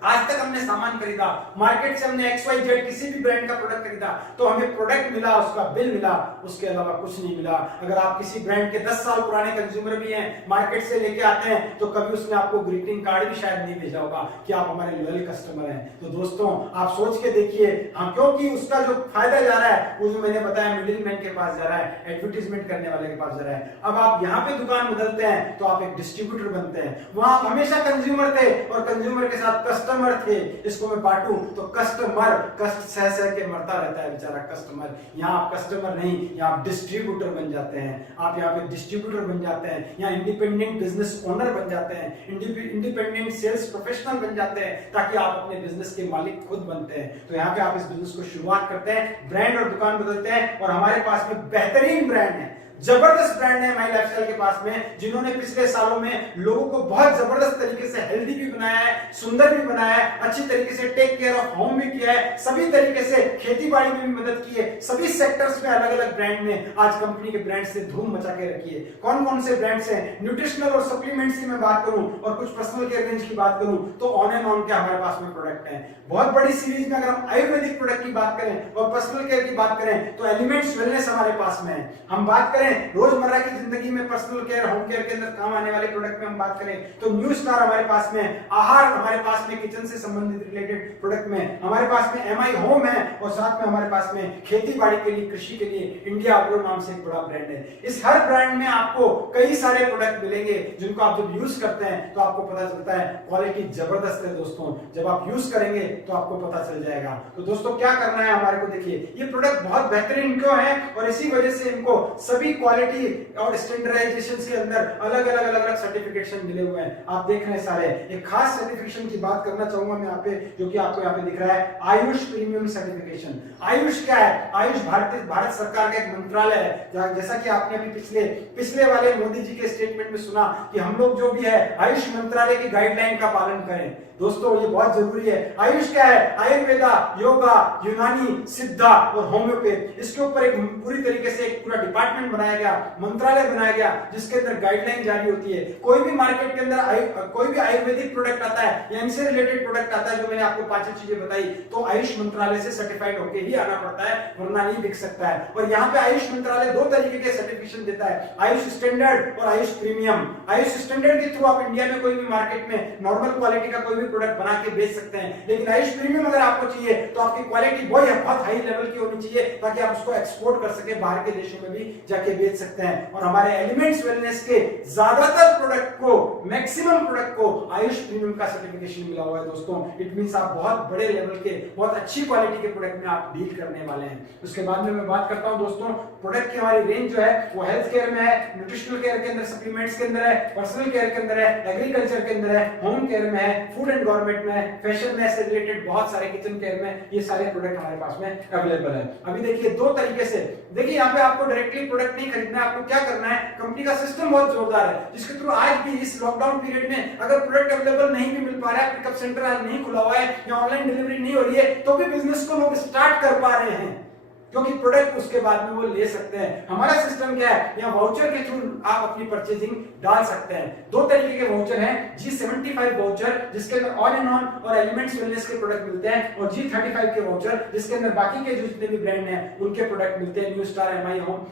आज तक हमने सामान खरीदा मार्केट से, हमने XYZ किसी भी ब्रांड का प्रोडक्ट खरीदा तो हमें प्रोडक्ट मिला, उसका बिल मिला, उसके अलावा कुछ नहीं मिला। अगर आप किसी ब्रांड के 10 साल पुराने कंज्यूमर भी हैं, मार्केट से लेके आते हैं, तो कभी उसने आपको ग्रीटिंग कार्ड भी शायद नहीं भेजा होगा कि आप हमारे लॉयल कस्टमर हैं। तो दोस्तों आप सोच के देखिए, हाँ, क्योंकि उसका जो फायदा जा रहा है वो जो मैंने बताया मिडिल मैन के पास जा रहा है, एडवर्टीजमेंट करने वाले के पास जा रहा है। अब आप यहाँ पे दुकान बदलते हैं तो आप एक डिस्ट्रीब्यूटर बनते हैं। वहां आप हमेशा कंज्यूमर थे और कंज्यूमर के साथ कस्टमर थे। इसको मैं बांटूं तो कस्टमर कष्ट सह सह के मरता रहता है बेचारा कस्टमर। यहाँ आप कस्टमर नहीं, यहाँ आप डिस्ट्रीब्यूटर बन जाते हैं। आप यहाँ पे डिस्ट्रीब्यूटर बन जाते हैं, यहाँ इंडिपेंडेंट बिजनेस ओनर बन जाते हैं, इंडिपेंडेंट सेल्स प्रोफेशनल बन जाते हैं, ताकि आप अपने बिजनेस के मालिक खुद बनते हैं। तो यहाँ पे आप इस बिजनेस को शुरुआत करते हैं, ब्रांड और दुकान बदलते हैं, और हमारे पास में बेहतरीन ब्रांड है, जबरदस्त ब्रांड है माई लाइफस्टाइल के पास में, जिन्होंने पिछले सालों में लोगों को बहुत जबरदस्त तरीके से हेल्दी भी बनाया है, सुंदर भी बनाया है, अच्छी तरीके से टेक केयर ऑफ होम भी किया है, सभी तरीके से खेती बाड़ी में भी मदद की है। सभी सेक्टर्स में अलग अलग ब्रांड ने आज कंपनी के ब्रांड से धूम मचा के रखी है। कौन कौन से ब्रांड्स हैं, न्यूट्रिशनल और सप्लीमेंट्स की मैं बात करूं और कुछ पर्सनल केयर रेंज की बात करूं तो ऑन एंड ऑन के हमारे पास में प्रोडक्ट हैं। बहुत बड़ी सीरीज में अगर हम आयुर्वेदिक प्रोडक्ट की बात करें और पर्सनल केयर की बात करें तो एलिमेंट्स वेलनेस हमारे पास में है। हम बात करें अपने रोजमर्रा की जिंदगी में पर्सनल केयर, होम केयर के अंदर काम आने वाले प्रोडक्ट में हम बात करें तो न्यू स्टार हमारे पास में, आहार हमारे पास में, किचन से संबंधित रिलेटेड प्रोडक्ट में हमारे पास में एमआई होम है, और साथ में हमारे पास में खेती बाड़ी के लिए, कृषि के लिए इंडिया अग्रो नाम से एक बड़ा ब्रांड है। इस हर ब्रांड में आपको कई सारे प्रोडक्ट मिलेंगे जिनको आप जब यूज करते हैं तो आपको पता चलता है क्वालिटी जबरदस्त है दोस्तों। जब आप यूज करेंगे तो आपको पता चल जाएगा। तो दोस्तों क्या करना है हमारे को, देखिए ये प्रोडक्ट बहुत बेहतरीन क्यों है और इसी वजह से इनको सभी क्वालिटी और स्टैंडर्डाइजेशन से अंदर अलग अलग सर्टिफिकेशन मिले हुए हैं। आप देख रहे हैं सारे। एक खास सर्टिफिकेशन की बात करना चाहूंगा मैं यहाँ पे, जो कि आपको यहाँ पे दिख रहा है, आयुष प्रीमियम सर्टिफिकेशन। आयुष क्या है? आयुष भारत सरकार का एक मंत्रालय है। जैसा कि आपने अभी पिछले वाले मोदी जी के स्टेटमेंट में सुना कि हम लोग जो भी है आयुष मंत्रालय की गाइडलाइन का पालन करें। दोस्तों ये बहुत जरूरी है। आयुष क्या है? आयुर्वेदा, योगा, यूनानी, सिद्धा और होम्योपैथ, इसके ऊपर एक पूरी तरीके से एक पूरा डिपार्टमेंट बनाया गया, मंत्रालय बनाया गया, जिसके अंदर गाइडलाइन जारी होती है। कोई भी मार्केट के अंदर कोई भी आयुर्वेदिक प्रोडक्ट आता है या इनसे रिलेटेड प्रोडक्ट आता है, जो मैंने आपको 5 चीजें बताई, तो आयुष मंत्रालय से सर्टिफाइड होकर ही आना पड़ता है, वरना नहीं बिक सकता है। और यहाँ पे आयुष मंत्रालय 2 तरीके के सर्टिफिकेशन देता है, आयुष स्टैंडर्ड और आयुष प्रीमियम। आयुष स्टैंडर्ड के थ्रू आप इंडिया में कोई भी मार्केट में नॉर्मल क्वालिटी का कोई भी प्रोडक्ट बना के बेच सकते हैं, लेकिन आयुष प्रीमियम अगर आपको चाहिए तो आपकी क्वालिटी बहुत हाई लेवल की होनी चाहिए, ताकि आप उसको एक्सपोर्ट कर सके, बाहर के देशों में भी जाके बेच सकते हैं। और हमारे एलिमेंट्स वेलनेस के ज्यादातर प्रोडक्ट को, मैक्सिमम प्रोडक्ट को आयुष प्रीमियम का सर्टिफिकेशन मिला हुआ है दोस्तों। इट मींस आप बहुत बड़े लेवल के, बहुत अच्छी क्वालिटी के प्रोडक्ट में आप डील करने वाले हैं। उसके बाद में मैं बात करता हूं दोस्तों, प्रोडक्ट की हमारी रेंज जो है वो हेल्थ केयर में है, न्यूट्रिशनल केयर के अंदर, सप्लीमेंट्स के अंदर है, पर्सनल केयर के अंदर है, एग्रीकल्चर के अंदर है, होम केयर में है, फूड एंड गवर्नमेंट में है, फैशन में से रिलेटेड बहुत सारे, किचन केयर में, ये सारे प्रोडक्ट हमारे पास में अवेलेबल है। अभी देखिए 2 तरीके से, देखिए यहाँ पे आपको डायरेक्टली प्रोडक्ट नहीं खरीदना है, आपको क्या करना है, कंपनी का सिस्टम बहुत जोरदार है, जिसके थ्रू आज भी इस लॉकडाउन पीरियड में अगर प्रोडक्ट अवेलेबल नहीं भी मिल पा रहा है, पिकअप सेंटर आज नहीं खुला हुआ है या ऑनलाइन डिलीवरी नहीं हो रही है, तो भी बिजनेस को लोग स्टार्ट कर पा रहे हैं, क्योंकि प्रोडक्ट उसके बाद में वो ले सकते हैं। हमारा सिस्टम क्या है, यहाँ वाउचर के थ्रू आप अपनी परचेजिंग डाल सकते हैं। 2 तरीके के वाउचर हैं, G75 वाउचर जिसके अंदर ऑल इन ऑन और एलिमेंट्स वेलनेस के प्रोडक्ट मिलते हैं, और G35 के वाउचर जिसके अंदर बाकी के जो जितने भी ब्रांड हैं उनके प्रोडक्ट मिलते हैं, न्यू स्टार, एमआई होम,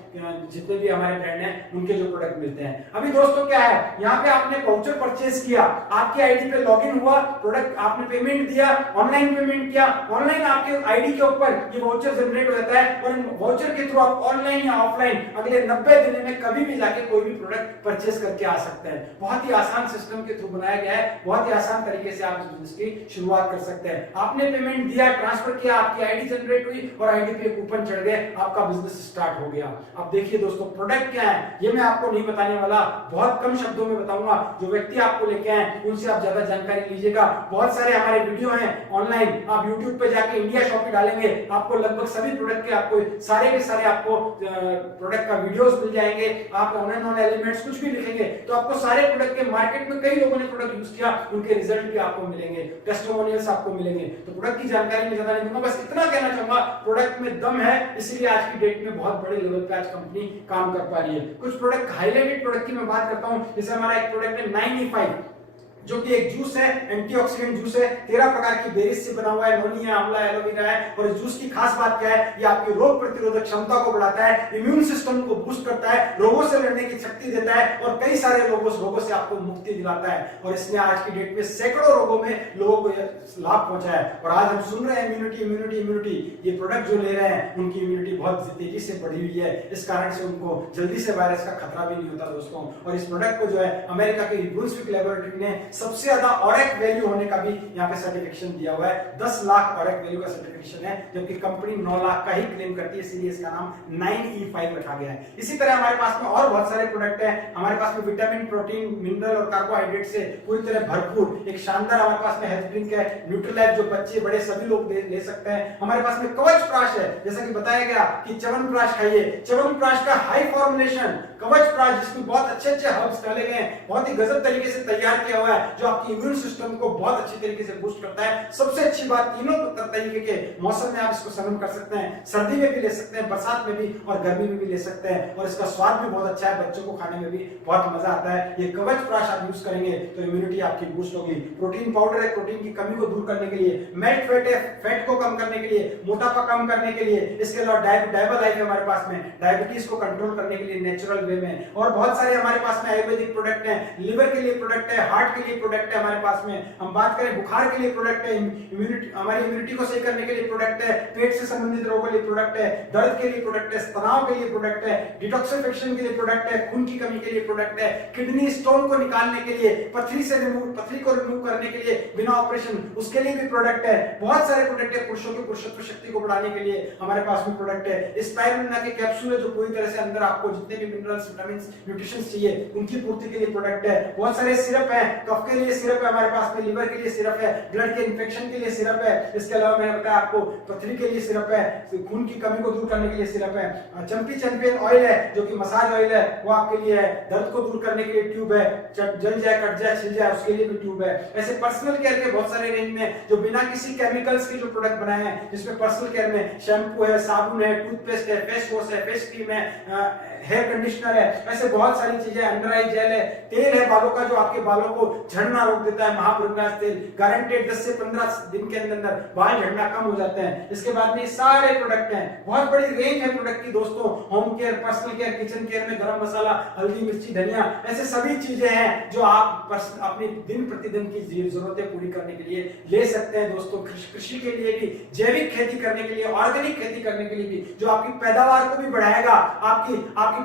जितने भी हमारे ब्रांड हैं उनके जो प्रोडक्ट मिलते हैं। अभी दोस्तों क्या है, यहाँ पे आपने वाउचर परचेज किया, आपके आईडी पे लॉगिन हुआ, प्रोडक्ट आपने पेमेंट दिया, ऑनलाइन पेमेंट किया, ऑनलाइन आपके आईडी के ऊपर ये वाउचर जनरेट हो जाता है, और इन वाउचर के थ्रू आप ऑनलाइन या ऑफलाइन अगले 90 दिन में कभी भी जाके कोई भी प्रोडक्ट परचेस करके आ सकते हैं। बहुत ही आसान सिस्टम के थ्रू बनाया गया है, बहुत ही आसान तरीके से आप बिजनेस की शुरुआत कर सकते हैं। आपने पेमेंट दिया, ट्रांसफर किया, आपकी आईडी जनरेट हुई और आईडी पे कूपन चढ़ गए, आपका बिजनेस स्टार्ट हो गया। अब देखिए दोस्तों, प्रोडक्ट क्या है ये मैं आपको नहीं बताने वाला, बहुत कम शब्दों में बताऊंगा। जो व्यक्ति आपको लेके आए उनसे आप ज्यादा जानकारी लीजिएगा। बहुत सारे हमारे वीडियो हैं ऑनलाइन, आप यूट्यूब पे जाके इंडिया शॉपिंग डालेंगे, आपको लगभग सभी प्रोडक्ट के, आपको सारे के सारे आपको प्रोडक्ट का वीडियोस मिल जाएंगे। आप ऑनलाइन एलिमेंट्स कुछ भी लिखेंगे तो आपको सारे प्रोडक्ट के, मार्केट में कई लोगों ने प्रोडक्ट यूज किया, उनके रिजल्ट भी आपको मिलेंगे, टेस्टिमोनियल्स आपको मिलेंगे। तो प्रोडक्ट की जानकारी में ज्यादा नहीं दूंगा, बस इतना कहना चाहूंगा, प्रोडक्ट में दम है, इसलिए आज की डेट में बहुत बड़े लेवल पे आज कंपनी काम कर पा रही है। कुछ प्रोडक्ट, हाईलाइटेड प्रोडक्ट की मैं बात करता हूं, जैसे हमारा एक प्रोडक्ट है 9E5, जो कि एक जूस है, एंटीऑक्सीडेंट जूस है, 13 प्रकार की बेरीज से बना हुआ है, नोनी है, आंवला, एलोवेरा है। और इस जूस की खास बात क्या है, ये आपकी रोग प्रतिरोधक क्षमता को बढ़ाता है, इम्यून सिस्टम को बूस्ट करता है, रोगों से लड़ने की शक्ति देता है और कई सारे रोगों से आपको मुक्ति दिलाता है। और इसने आज की डेट में सैकड़ों रोगों में लोगों को लाभ पहुंचा है। और आज हम सुन रहे हैं इम्यूनिटी इम्यूनिटी इम्यूनिटी, ये प्रोडक्ट जो ले रहे हैं उनकी इम्यूनिटी बहुत तेजी से बढ़ी हुई है, इस कारण से उनको जल्दी से वायरस का खतरा भी नहीं होता दोस्तों। और इस प्रोडक्ट को जो है अमेरिका की ब्रुंसविक लैबोरेटरी ने सबसे ज्यादा ऑरेक वैल्यू होने का भी यहाँ पे सर्टिफिकेशन दिया हुआ है, 10 लाख ऑरेक वैल्यू का सर्टिफिकेशन है, जबकि कंपनी 9 लाख का ही क्लेम करती है, इसीलिए इसका नाम 9E5 रखा गया है। इसी तरह हमारे पास में और बहुत सारे प्रोडक्ट हैं, हमारे पास में विटामिन, प्रोटीन, मिनरल और कार्बोहाइड्रेट से पूरी तरह भरपूर एक शानदार हमारे पास में हेल्थ ड्रिंक है, न्यूट्रीलाइफ, जो बच्चे बड़े सभी लोग ले सकते हैं। हमारे पास में कवच प्राश है, जैसा कि बताया गया कि च्यवनप्राश खाइए, च्यवनप्राश का हाई फॉर्मुलेशन कवच प्राश, जिसमें बहुत अच्छे हर्ब्स डाले गए हैं, बहुत ही गजब तरीके से तैयार किया हुआ है, जो आपकी इम्यून सिस्टम को बहुत अच्छी तरीके से बूस्ट करता है। सबसे अच्छी बात, तीनों तरीके के मौसम में आप इसको सेवन कर सकते हैं, सर्दी में भी ले सकते हैं, बरसात में भी और गर्मी में भी ले सकते हैं। और इसका स्वाद भी बहुत अच्छा है, बच्चों को खाने में भी बहुत मजा आता है। ये कवच प्राश आप यूज करेंगे तो इम्यूनिटी आपकी बूस्ट होगी। प्रोटीन पाउडर है, प्रोटीन की कमी को दूर करने के लिए, मेल्ट फैट है, फैट को कम करने के लिए, मोटापा कम करने के लिए। इसके अलावा डायबा लाइफ है हमारे पास में, डायबिटीज को कंट्रोल करने के लिए नेचुरल वे में। और बहुत सारे हमारे पास में आयुर्वेदिक प्रोडक्ट हैं, लिवर के लिए प्रोडक्ट है, हार्ट के लिए प्रोडक्ट है हमारे पास में। हम बात करें बुखार के लिए प्रोडक्ट है, इम्यूनिटी हमारी इम्यूनिटी को सही करने के लिए प्रोडक्ट है, पेट से संबंधित रोगों के लिए प्रोडक्ट है, दर्द के लिए प्रोडक्ट है, तनाव के लिए प्रोडक्ट है, डिटॉक्सिफिकेशन के लिए प्रोडक्ट है, खून की कमी के लिए प्रोडक्ट है, किडनी स्टोन को निकालने के लिए, पथरी को रिमूव करने के लिए बिना ऑपरेशन, उसके लिए भी प्रोडक्ट है। बहुत सारे प्रोडक्ट है, पुरुषों की पुरुषत्व शक्ति को बढ़ाने के लिए हमारे पास में प्रोडक्ट है। स्पाइरुलिना के कैप्सूल है जो पूरी तरह से अंदर आपको जितने भी मिनरल्स, विटामिन्स, न्यूट्रिशंस चाहिए उनकी पूर्ति के लिए प्रोडक्ट है। बहुत सारे सिरप है, कफ के लिए सिरप है हमारे पास में, लिवर के लिए सिरप है, ब्लड के इन्फेक्शन के लिए सिरप है। इसके अलावा मैंने बताया आपको पथरी के लिए सिरप है, खून की कमी को दूर करने के लिए सिरप है। चंपी चैंपियन ऑयल है जो कि मसाज ऑयल है, वो आपके लिए है। दर्द को दूर करने के लिए ट्यूब है, जल जाए, कट जाए, छिल जाए उसके लिए भी ट्यूब है। ऐसे पर्सनल केयर के बहुत सारे रेंज में जो बिना किसी केमिकल्स के जो प्रोडक्ट बनाए हैं, जिसमें पर्सनल केयर में शैम्पू है, साबुन है, टूथपेस्ट है, फेस वॉश है, फेस क्रीम है, हेयर कंडीशनर है, ऐसे बहुत सारी चीजें, अंडर आई जेल है, तेल है बालों का जो आपके बालों को झड़ना रोक देता है, महाभृंगास तेल गारंटेड 10 से 15 दिन के अंदर बाल झड़ना कम हो जाते हैं। इसके बाद में सारे प्रोडक्ट हैं, बहुत बड़ी रेंज है प्रोडक्ट की दोस्तों। Home care, personal care, kitchen care में गरम मसाला, हल्दी, मिर्ची, धनिया, ऐसे सभी चीजें हैं जो आप अपनी दिन प्रतिदिन की जरूरतें पूरी करने के लिए ले सकते हैं दोस्तों। कृषि के लिए भी, जैविक खेती करने के लिए, ऑर्गेनिक खेती करने के लिए भी, जो आपकी पैदावार को भी बढ़ाएगा, आपकी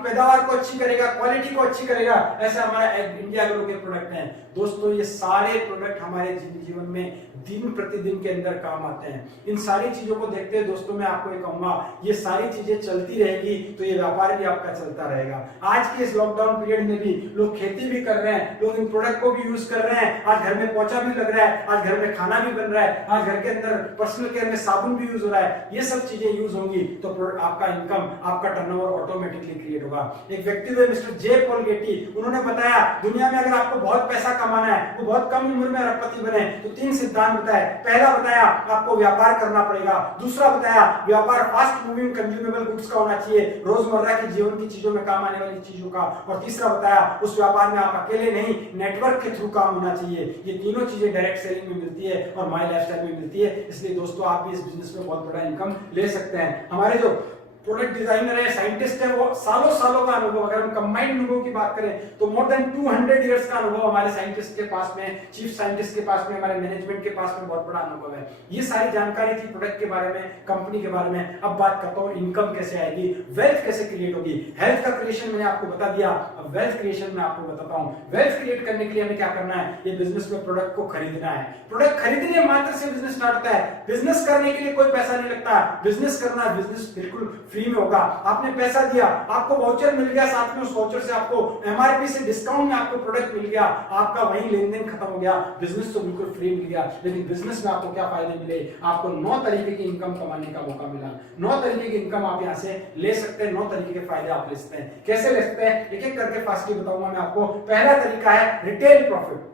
पैदावार को अच्छी करेगा, क्वालिटी को अच्छी करेगा, ऐसा हमारा इंडिया ग्रो के प्रोडक्ट हैं दोस्तों। ये सारे प्रोडक्ट हमारे जीवन में दिन प्रतिदिन के अंदर काम आते हैं। इन सारी चीजों को देखते हुए दोस्तों मैं आपको ये कहूंगा, ये सारी चीजें चलती रहेगी तो ये व्यापार भी आपका चलता रहेगा। आज के इस लॉकडाउन पीरियड में भी लोग खेती भी कर रहे हैं, लोग इन प्रोडक्ट को भी यूज कर रहे हैं। आज घर में पोछा भी लग रहा है, आज घर में खाना भी बन रहा है, आज घर के अंदर पर्सनल केयर में साबुन भी यूज हो रहा है। ये सब चीजें यूज होंगी तो आपका इनकम, आपका टर्नओवर ऑटोमेटिकली क्रिएट होगा। एक व्यक्ति हुए मिस्टर जे पॉल गेटी, उन्होंने बताया दुनिया में अगर आपको बहुत पैसा कमाना है, वो बहुत कम उम्र में अरबपति बने, तो 3 सिद्धांत बताए। पहला बताया आपको व्यापार करना पड़ेगा, दूसरा बताया व्यापार फास्ट मूविंग कंज्यूमेबल गुड्स का होना चाहिए, रोजमर्रा के जीवन की चीजों में काम आने वाली चीजों का, और तीसरा बताया उस व्यापार में आप अकेले नहीं, नेटवर्क के थ्रू काम होना चाहिए। ये तीनों चीजें डायरेक्ट सेलिंग में मिलती है और माय लाइफस्टाइल में मिलती है। इसलिए दोस्तों आप भी इस बिजनेस में बहुत बड़ा इनकम ले सकते हैं। हमारे जो प्रोडक्ट डिजाइनर है, साइंटिस्ट है, वो सालों का अनुभव, अगर हम कंबाइंड अनुभव की बात करें तो मोर देन 200 इयर्स का अनुभव हमारे साइंटिस्ट के पास में, चीफ साइंटिस्ट के पास में, हमारे मैनेजमेंट के पास में बहुत बड़ा अनुभव है। ये सारी जानकारी थी प्रोडक्ट के बारे में, कंपनी के बारे में। अब बात करता हूं इनकम कैसे आएगी, वेल्थ कैसे क्रिएट होगी। हेल्थ का क्रिएशन मैंने आपको बता दिया, अब वेल्थ क्रिएशन में आपको बताता हूं। वेल्थ क्रिएट करने के लिए हमें क्या करना है, ये बिजनेस में प्रोडक्ट को खरीदना है। प्रोडक्ट खरीदने मात्र से बिजनेस स्टार्ट होता है। बिजनेस करने के लिए कोई पैसा नहीं लगता, बिजनेस करना, बिजनेस बिल्कुल फ्री में होगा। आपने पैसा दिया, आपको वाउचर मिल गया, साथ में उस वाउचर से आपको एमआरपी से डिस्काउंट में आपको प्रोडक्ट मिल गया, आपका वही लेन देन खत्म हो गया, बिजनेस तो बिल्कुल फ्री मिल गया। लेकिन बिजनेस में आपको क्या फायदे मिले, आपको 9 तरीके की इनकम कमाने का मौका मिला। 9 तरीके की इनकम आप यहां से ले सकते हैं, 9 तरीके के फायदे आप ले सकते हैं। कैसे ले सकते हैं, एक एक करके फास्टली बताऊंगा मैं आपको। पहला तरीका है रिटेल प्रॉफिट।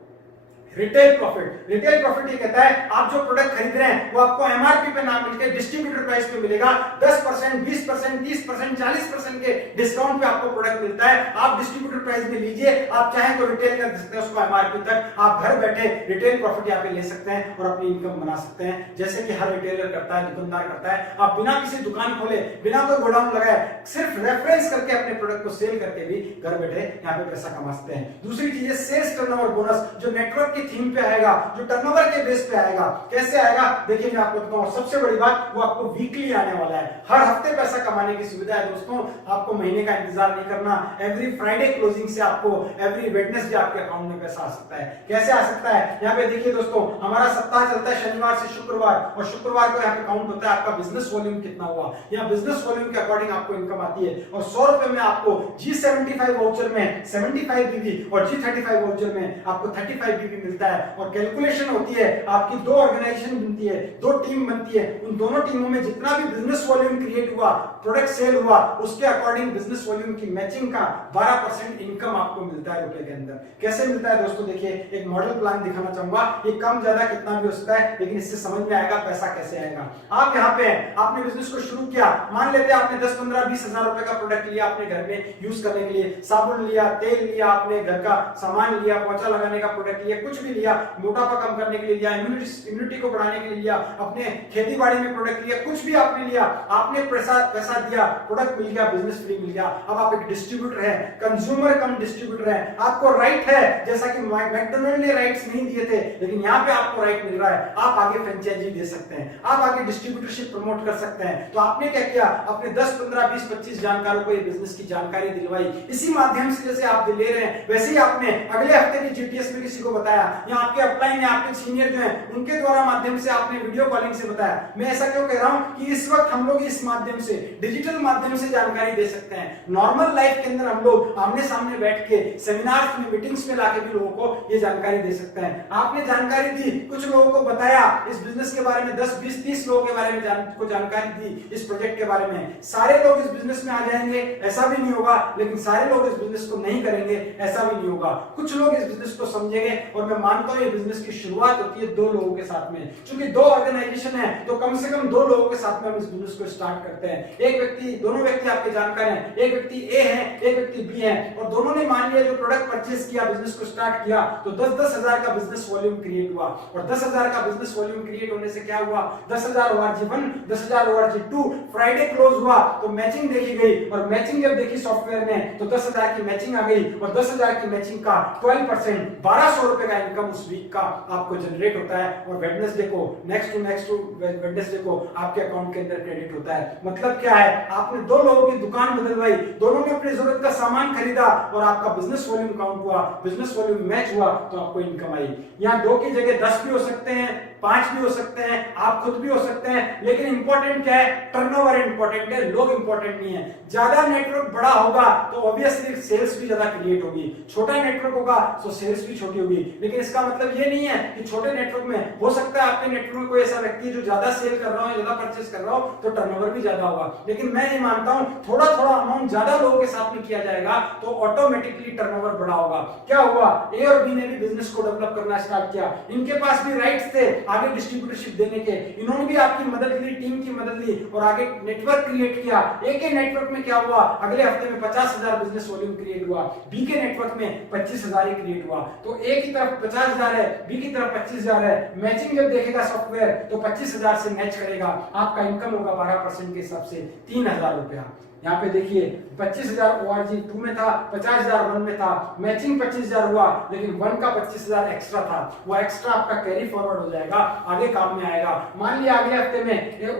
रिटेल प्रॉफिट ये कहता है आप जो प्रोडक्ट खरीद रहे हैं वो आपको एमआरपी पे ना मिलकर डिस्ट्रीब्यूटर प्राइस पे मिलेगा। 10%, 20%, 30%, 40% के डिस्काउंट पे आपको प्रोडक्ट मिलता है। आप डिस्ट्रीब्यूटर प्राइस में लीजिए, आप चाहें तो रिटेल कर सकते हैं उसको एमआरपी तक। आप घर बैठे रिटेल प्रॉफिट यहाँ पे ले सकते हैं और अपनी इनकम बना सकते हैं, जैसे कि हर रिटेलर करता है, दुकानदार करता है। आप बिना किसी दुकान खोले, बिना कोई गोडाउन लगाए, सिर्फ रेफरेंस करके अपने प्रोडक्ट को सेल करके भी घर बैठे यहाँ पे पैसा कमा सकते हैं। दूसरी चीज है सेल्स टर्नओवर बोनस, जो नेटवर्क की थीम पे आएगा, जो टर्नओवर के बेस पे आएगा। कैसे आएगा देखिए मैं आपको बताऊं। सबसे बड़ी बात, वो आपको वीकली आने वाला है। हर हफ्ते पैसा कमाने की सुविधा है दोस्तों, आपको महीने का इंतजार नहीं करना। एवरी फ्राइडे क्लोजिंग से आपको एवरी वेडनेसडे आपके अकाउंट में पैसा आ सकता है। कैसे आ सकता है, यहाँ पे देखिए दोस्तों, हमारा सप्ताह चलता है शनिवार से शुक्रवार, और शुक्रवार को यहाँ पे काउंट होता है आपका बिजनेस वॉल्यूम कितना हुआ। यहाँ बिजनेस वॉल्यूम के अकॉर्डिंग आपको इनकम आती है। और 100 रुपए में आपको G75 वाउचर में 75 बीबी और G35 वाउचर में आपको 35 बीबी मिलता है और कैलकुलेशन होती है, आपकी दो ऑर्गेनाइजेशन बनती है, दो टीम बनती है, उन दोनों टीमों में जितना भी बिजनेस वॉल्यूम क्रिएट हुआ, प्रोडक्ट सेल हुआ, उसके अकॉर्डिंग बिजनेस वॉल्यूम की मैचिंग का 12% इनकम आपको मिलता है रुपए के अंदर। कैसे मिलता है दोस्तों, देखिए एक मॉडल प्लान दिखाना चाहूंगा, ये कम ज्यादा कितना भी हो सकता है, लेकिन इससे समझ में आएगा पैसा कैसे आएगा। आप यहाँ पे आपने बिजनेस को शुरू किया, मान लेते हैं आपने 10, 15, 20 हजार रुपए का प्रोडक्ट लिया अपने घर में यूज करने के लिए, साबुन लिया, तेल लिया, आपने घर का सामान लिया, पोछा लगाने का प्रोडक्ट लिया, कुछ भी लिया, मोटापा कम करने के लिए लिया, इम्यूनिटी को बढ़ाने के लिए लिया, अपने खेती बाड़ी में प्रोडक्ट लिया, कुछ भी आपने लिया, आपने पैसा दिया, प्रोडक्ट मिल गया, बिजनेस फ्री मिल गया। अब आप एक डिस्ट्रीब्यूटर है, कंज्यूमर कम डिस्ट्रीब्यूटर है, आपको राइट है, जैसा कि मैकडोनल्ड ने राइट्स नहीं दिए थे, लेकिन यहाँ पे आपको राइट मिल रहा है, आप आगे फ्रेंचाइजी दे सकते हैं, आप आगे डिस्ट्रीब्यूटरशिप प्रमोट कर सकते हैं। तो आपने क्या किया, अपने 10, 15, 20, 25 जानकारों को ये बिजनेस की जानकारी दिलवाई। इसी माध्यम से जैसे आप ले रहे हैं, वैसे ही आपने अगले हफ्ते की जीटीएस में किसी को बताया, या आपके अपलाइन या आपके सीनियर जो हैं उनके द्वारा माध्यम से आपने वीडियो कॉलिंग से बताया। मैं ऐसा क्यों कह रहा हूं कि इस वक्त हम लोग इस माध्यम से, डिजिटल माध्यम से जानकारी दे सकते हैं। नॉर्मल लाइफ के अंदर हम लोग आमने सामने बैठ के सेमिनार्स में, मीटिंग्स में लाके भी लोगों को ये जानकारी दे सकते हैं। आपने जानकारी दी, कुछ लोगों को बताया इस बिजनेस के बारे में, 10, 20, 30 लोगों के बारे में जानकारी दी इस प्रोजेक्ट के बारे में। सारे लोग इस बिजनेस में आ जाएंगे ऐसा भी नहीं होगा, लेकिन सारे लोग इस बिजनेस को नहीं करेंगे ऐसा भी नहीं होगा। कुछ लोग इस बिजनेस को समझेंगे, और मैं मानता हूं ये बिजनेस की शुरुआत होती है 2 लोगों के साथ में। क्योंकि 2 ऑर्गेनाइजेशन है तो कम से कम 2 लोगों के साथ में हम इस बिजनेस को स्टार्ट करते हैं। एक व्यक्ति, दोनों व्यक्ति आपके जानकार हैं, एक व्यक्ति ए है, एक व्यक्ति बी है, और दोनों ने मान लिया जो प्रोडक्ट परचेज किया, बिजनेस को स्टार्ट किया, तो 10-10 हजार का बिजनेस वॉल्यूम क्रिएट हुआ। और 10 हजार का बिजनेस वॉल्यूम क्रिएट होने से क्या हुआ, 10,000 ORG1, 10,000 ORG2, फ्राइडे क्लोज हुआ तो मैचिंग देखी गई, और मैचिंग जब देखी सॉफ्टवेयर में तो 10,000 की मैचिंग आ गई, और 10,000 की मैचिंग का 12% 1200 रुपए का इनकम उस वीक का आपको जनरेट होता है, और वेडनेसडे को, नेक्स्ट टू वेडनेसडे को आपके अकाउंट के अंदर क्रेडिट होता है। मतलब क्या है, आपने 2 लोगों की दुकान बदलवाई, दोनों ने अपनी जरूरत का सामान खरीदा, और आपका बिजनेस वॉल्यूम काउंट हुआ, बिजनेस वॉल्यूम मैच हुआ, तो आपको इनकम आई। यहाँ 2 की जगह 10 भी हो सकते हैं, 5 भी हो सकते हैं, आप खुद भी हो सकते हैं, लेकिन इंपॉर्टेंट क्या है, टर्नओवर इंपॉर्टेंट है, लोग इंपॉर्टेंट नहीं है। ज्यादा नेटवर्क बड़ा होगा तो ऑब्वियसली सेल्स भी ज्यादा क्रिएट होगी, छोटा नेटवर्क होगा तो सेल्स भी छोटी होगी। लेकिन इसका मतलब ये नहीं है कि छोटे नेटवर्क में, हो सकता है आपके नेटवर्क में कोई ऐसा व्यक्ति जो ज्यादा सेल कर रहा हो, ज्यादा परचेस कर रहा हो, तो टर्नओवर भी ज्यादा होगा। लेकिन मैं ये मानता हूं थोड़ा थोड़ा अमाउंट ज्यादा लोगों के साथ में किया जाएगा तो ऑटोमेटिकली टर्नओवर बड़ा होगा। क्या हुआ, ए और बी ने भी बिजनेस को डेवलप करना स्टार्ट किया, इनके पास भी राइट्स थे आगे डिस्ट्रीब्यूटरशिप देने के, इन्होंने भी आपकी मदद ली, टीम की मदद ली, और आगे नेटवर्क क्रिएट किया। ए के नेटवर्क में क्या हुआ, अगले हफ्ते में 50,000 बिजनेस वॉल्यूम क्रिएट हुआ, बी के नेटवर्क में 25,000 ही क्रिएट हुआ। तो ए की तरफ 50,000 है, बी की तरफ 25,000 है, मैचिंग जब देखेगा सॉफ्टवेयर तो 25,000 से मैच करेगा, आपका इनकम होगा 12% के हिसाब से 3,000 रुपया। यहाँ पे देखिए 25,000 ORG2 में था, 50,000 1 में था, मैचिंग 25,000 हुआ, लेकिन 1 का 25,000 एक्स्ट्रा था, वो एक्स्ट्रा आपका कैरी फॉरवर्ड हो जाएगा, आगे काम में आएगा। मान लिया अगले हफ्ते में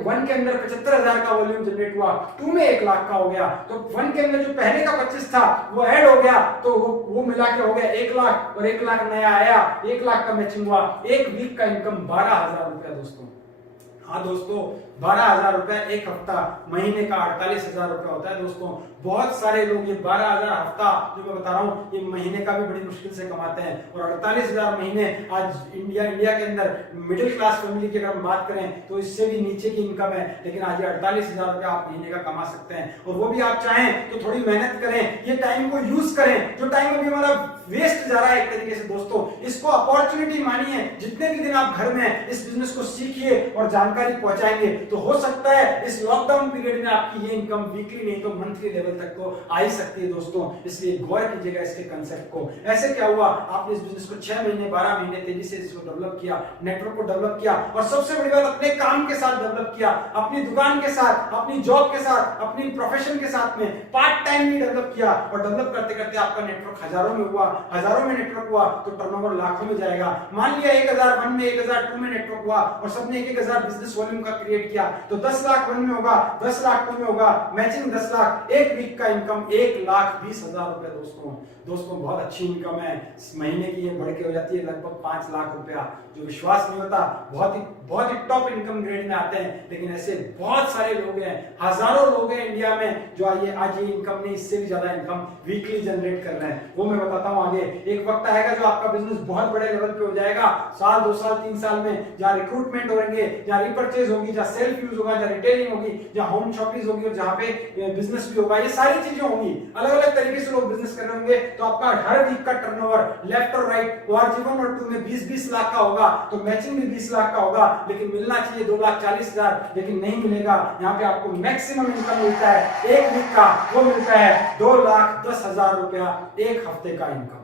1 के अंदर 75,000 का वॉल्यूम जनरेट हुआ, 2 में 1 लाख का हो गया, तो 1 के अंदर जो पहले का 25 था वो ऐड हो गया, तो वो मिला के हो गया 1 लाख, और 1 लाख नया आया, 1 लाख का मैचिंग हुआ, एक वीक का इनकम 12,000 रुपया दोस्तों। हाँ दोस्तों, 12,000 रुपया एक हफ्ता, महीने का 48,000 रुपया होता है दोस्तों। बहुत सारे लोग ये 12,000 हफ्ता जो मैं बता रहा हूँ, ये महीने का भी बड़ी मुश्किल से कमाते हैं, और 48,000 महीने आज इंडिया के अंदर मिडिल क्लास फैमिली की अगर हम बात करें तो इससे भी नीचे की इनकम है, लेकिन आज ये 48,000 रुपया आप महीने का कमा सकते हैं। और वो भी आप चाहें तो थोड़ी मेहनत करें, ये टाइम को यूज करें, जो टाइम अभी हमारा वेस्ट जा रहा है एक तरीके से दोस्तों, इसको अपॉर्चुनिटी मानिए। जितने भी दिन आप घर में इस बिजनेस को सीखिए और जानकारी पहुंचाएंगे, तो हो सकता है इस लॉकडाउन पीरियड में आपकी ये इनकम वीकली नहीं तो मंथली लेवल तक तो आ ही सकती है दोस्तों। इसलिए गौर कीजिएगा इसके कंसेप्ट को। ऐसे क्या हुआ, आपने इस बिजनेस को 6 महीने 12 महीने तेजी से इसको डेवलप किया, नेटवर्क को डेवलप किया, और सबसे बड़ी बात अपने काम के साथ डेवलप किया, अपनी दुकान के साथ, अपनी जॉब के साथ, अपनी प्रोफेशन के साथ में पार्ट टाइम भी डेवलप किया, और डेवलप करते करते आपका नेटवर्क हजारों में हुआ, हजारों में नेटवर्क हुआ तो टर्नओवर लाखों में जाएगा। मान लिया 1,001 में 1,002 में नेटवर्क हुआ, और सबने 1,000 बिजनेस वॉल्यूम का क्रिएट किया, किया तो 10 लाख 1 में होगा, 10 लाख 2 में होगा, मैचिंग 10 लाख, एक वीक का इनकम 1,20,000 रुपए दोस्तों बहुत अच्छी इनकम है। इस महीने की ये बढ़ के हो जाती है लगभग 5 लाख रुपया, जो विश्वास नहीं होता। बहुत ही टॉप इनकम ग्रेड में आते हैं, लेकिन ऐसे बहुत सारे लोग हैं, हजारों लोग हैं इंडिया में जो आज ये इनकम नहीं, इससे भी ज्यादा इनकम वीकली जनरेट कर रहे हैं। वो मैं बताता हूँ आगे। एक वक्त आएगा जो आपका बिजनेस बहुत बड़े लेवल पे हो जाएगा, साल 2 साल 3 साल में, जहाँ रिक्रूटमेंट होंगे, जहाँ रिपर्चेज होगी, जहाँ सेल्फ यूज होगा, जहाँ रिटेलिंग होगी, जहाँ होम शॉपिंग होगी और जहाँ पे बिजनेस भी होगा, ये सारी चीजें होंगी। अलग अलग तरीके से लोग बिजनेस कर रहे होंगे, तो आपका हर वीक का टर्नओवर लेफ्ट और राइट ORG1 और 2 में 20-20 लाख का होगा, तो मैचिंग भी 20 लाख का होगा, लेकिन मिलना चाहिए 2,40,000, लेकिन नहीं मिलेगा। यहाँ पे आपको मैक्सिमम इनकम मिलता है एक वीक का, वो मिलता है 2,10,000 रुपया एक हफ्ते का इनकम।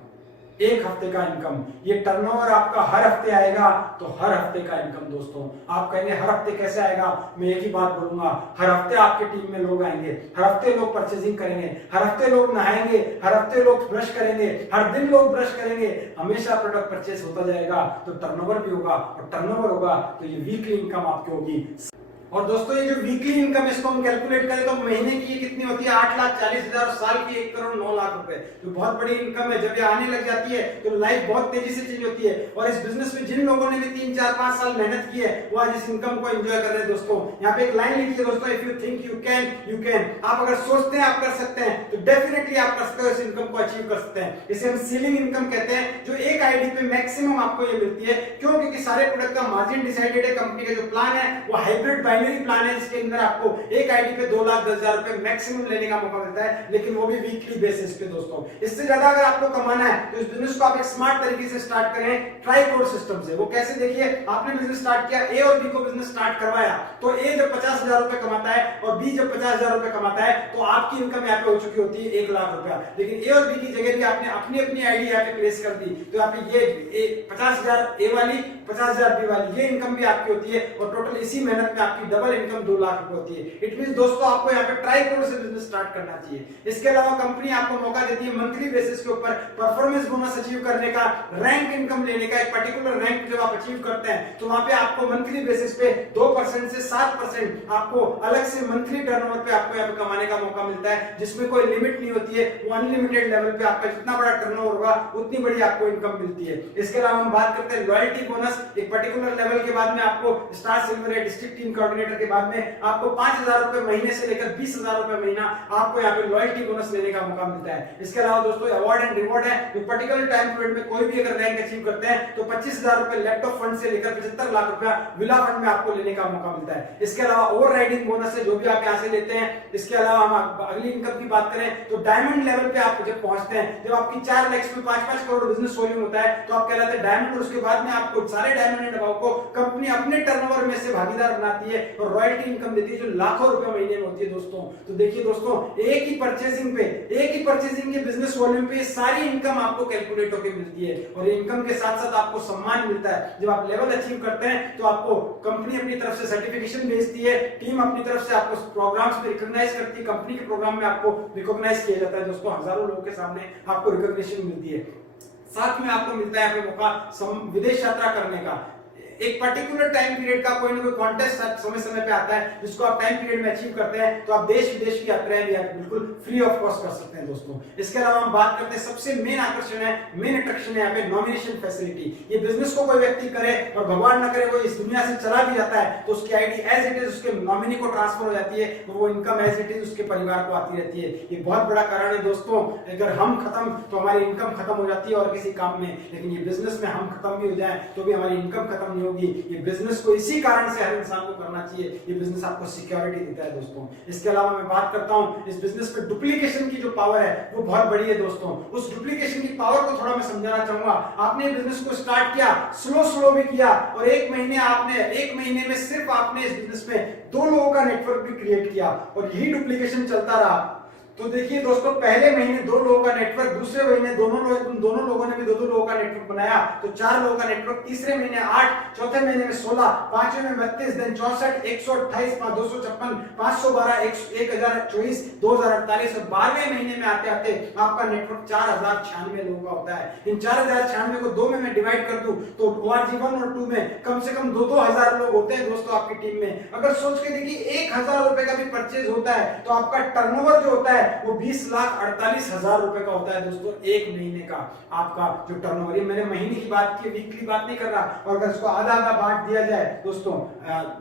एक हफ्ते का इनकम, ये टर्नओवर आपका हर हफ्ते आएगा, तो हर हफ्ते का इनकम दोस्तों। आप कहेंगे हर हफ्ते कैसे आएगा, मैं एक ही बात बोलूंगा, हर हफ्ते आपके टीम में लोग आएंगे, हर हफ्ते लोग परचेजिंग करेंगे, हर हफ्ते लोग नहाएंगे, हर हफ्ते लोग ब्रश करेंगे, हर दिन लोग ब्रश करेंगे, हमेशा प्रोडक्ट परचेस होता जाएगा, तो टर्नओवर भी होगा, और टर्नओवर होगा तो ये वीकली इनकम आपकी होगी। और दोस्तों ये जो वीकली इनकम इसको हम कैलकुलेट करें तो महीने की ये कितनी होती है, 8,40,000, साल की 1,09,00,000 रुपए, जो बहुत बड़ी इनकम है। जब ये आने लग जाती है तो लाइफ बहुत तेजी से चेंज होती है, और इस बिजनेस में जिन लोगों ने भी 3, 4, 5 साल मेहनत की है, वो आज इस इनकम को एंजॉय कर रहे हैं दोस्तों। यहाँ पे एक लाइन लिखी है दोस्तों, if you think you can, you can. आप अगर सोचते हैं आप कर सकते हैं, तो डेफिनेटली आप कर सकते हो, इस इनकम को अचीव कर सकते हैं। इसे हम सीलिंग इनकम कहते हैं, जो एक आईडी पे मैक्सिमम आपको ये मिलती है। क्यों? क्योंकि सारे प्रोडक्ट का मार्जिन डिसाइडेड है। कंपनी का जो प्लान है वो हाइब्रिड बाइनरी प्लान है, जिसके अंदर आपको एक आईडी पे 2,10,000 रुपए मैक्सिमम लेने का मौका मिलता है, लेकिन वो भी वीकली बेसिस पे दोस्तों। इससे ज्यादा अगर आपको कमाना है तो इस बिजनेस को आप एक स्मार्ट तरीके से स्टार्ट करें, ट्राइकोड सिस्टम से। वो कैसे? देखिए, आपने बिजनेस स्टार्ट किया, ए और बी को बिजनेस स्टार्ट करवाया, तो ए जब 50,000 रुपए कमाता है और बी जब 50,000 रुपए कमाता है, तो आपकी इनकम यहाँ पे हो चुकी होती है 1 लाख रुपया। लेकिन ए और बी की जगह भी आपने अपनी अपनी आईडी यहाँ पे प्लेस कर दी, तो यहाँ पे ये 50,000 ए वाली, 50,000 बी वाली, ये इनकम भी आपकी होती है, और टोटल इसी मेहनत में आपकी डबल इनकम 2 लाख रुपए होती है। इट मींस दोस्तों आपको यहाँ पे ट्राइकोड से बिजनेस स्टार्ट करना चाहिए। इसके अलावा कंपनी आपको मौका देती है मंथली बेसिस के ऊपर परफॉर्मेंस बोनस अचीव करने का, रैंक इनकम लेने का। एक पर्टिकुलर रैंक जब आप अचीव करते हैं तो वहां पे आपको मंथली बेसिस पे 2% से 7% आपको अलग से मंथली टर्नओवर पे आपको यहाँ पे कमाने का मौका मिलता है, जिसमें कोई लिमिट नहीं होती है। वो अनलिमिटेड लेवल पे आपका जितना बड़ा टर्नओवर होगा उतनी बड़ी आपको इनकम मिलती है। इसके अलावा हम बात करते हैं लॉयल्टी बोनस। एक पर्टिकुलर लेवल के बाद में आपको स्टार सिल्वर या डिस्ट्रिक्ट टीम कोऑर्डिनेटर के बाद में आपको 5,000 रुपए महीने से लेकर 20,000 रुपए महीना आपको यहाँ पे लॉयल्टी बोनस लेने का मौका मिलता है। इसके अलावा दोस्तों अवार्ड एंड रिवॉर्ड है, जो पर्टिकुलर टाइम पीरियड में कोई भी अगर रैंक अचीव करते हैं तो 25,000 रुपए लैपटॉप फंड से लेकर 75 लाख रुपया विला फंड में आपको लेने का मौका मिलता है। इसके अलावा ओवर राइडिंग बोनस है, जो भी आप यहाँ से लेते हैं। इसके अलावा हम अगली इनकम की बात करें तो डायमंड लेवल पे आप जब पहुंचते हैं, जब आपकी 4 लाख में 5-5 करोड़ बिजनेस वॉल्यूम होता है, तो आप कहलाते हैं डायमंड। उसके बाद में आपको सारे डायमंड एंड अबव को कंपनी अपने टर्नओवर में से भागीदार बनाती है और रॉयल्टी इनकम देती है, जो लाखों रुपए महीने में होती है दोस्तों। तो देखिए दोस्तों, एक ही परचेजिंग के बिजनेस वॉल्यूम पे सारी इनकम आपको कैलकुलेट होकर मिलती है, और इनकम के साथ साथ आपको सम्मान मिलता है। जब आप लेवल अचीव करते हैं तो आपको कंपनी अपनी तरफ से सर्टिफिकेशन भेजती है, टीम अपनी तरफ से आपको प्रोग्राम्स में रिकॉग्नाइज करती है, कंपनी के प्रोग्राम में आपको रिकॉग्नाइज किया जाता है दोस्तों। हजारों लोगों के सामने आपको रिकॉग्निशन मिलती है। साथ में आपको मिलता है आपको मौका विदेश यात्रा करने का। एक पर्टिकुलर टाइम पीरियड का कोई ना कोई कॉन्टेस्ट समय समय पे आता है, जिसको आप टाइम पीरियड में अचीव करते हैं, तो आप देश विदेश की यात्राएं भी आप बिल्कुल फ्री ऑफ कॉस्ट कर सकते हैं दोस्तों। इसके अलावा हम बात करते हैं सबसे मेन आकर्षण है, मेन अट्रैक्शन है यहाँ पे नॉमिनेशन फैसिलिटी। ये बिजनेस को कोई व्यक्ति करे और भगवान ना करे वो इस दुनिया से चला भी जाता है, तो उसकी आईडी एज इट इज उसके नॉमिनी को ट्रांसफर हो जाती है, वो इनकम एज इट इज उसके परिवार को आती रहती है। ये बहुत बड़ा कारण है दोस्तों। अगर हम खत्म तो हमारी इनकम खत्म हो जाती है और किसी काम में, लेकिन ये बिजनेस में हम खत्म भी हो जाए तो भी हमारी इनकम खत्म नहीं होगी। ये बिजनेस को इसी कारण से हर इंसान को करना चाहिए। ये बिजनेस आपको सिक्योरिटी देता है दोस्तों। इसके अलावा मैं बात करता हूं इस बिजनेस में डुप्लीकेशन की जो पावर है वो बहुत बड़ी है दोस्तों। उस डुप्लीकेशन की पावर को थोड़ा मैं समझाना चाहूंगा। आपने बिजनेस को स्टार्ट किया, स्लो भी किया, और एक महीने में सिर्फ आपने इस बिजनेस में 2 लोगों का नेटवर्क भी क्रिएट किया, और यही डुप्लीकेशन चलता रहा। तो देखिए दोस्तों, पहले महीने 2 लोगों का नेटवर्क, दूसरे महीने दोनों लोगों ने भी 2 लोगों का नेटवर्क बनाया, तो 4 लोगों का नेटवर्क, तीसरे महीने 8, चौथे महीने में 16, पांचवें में 32, दिन 64, 128, 256, 512, 1024, 2048 और 12वें महीने में आते आते आपका नेटवर्क 4096 लोगों का होता है। इन 4096 को 2 में मैं डिवाइड कर दूं तो ORG 1 और 2 में कम से कम 2-2 हजार लोग होते हैं दोस्तों आपकी टीम में। अगर सोच के देखिए 1000 रुपए का भी परचेज होता है तो आपका टर्नओवर जो होता है वो 20,48,000 रुपए का होता है दोस्तों, एक महीने का आपका जो टर्नओवर। ये मैंने महीने की बात की, वीक की बात नहीं कर रहा। और अगर इसको आधा आधा बांट दिया जाए दोस्तों,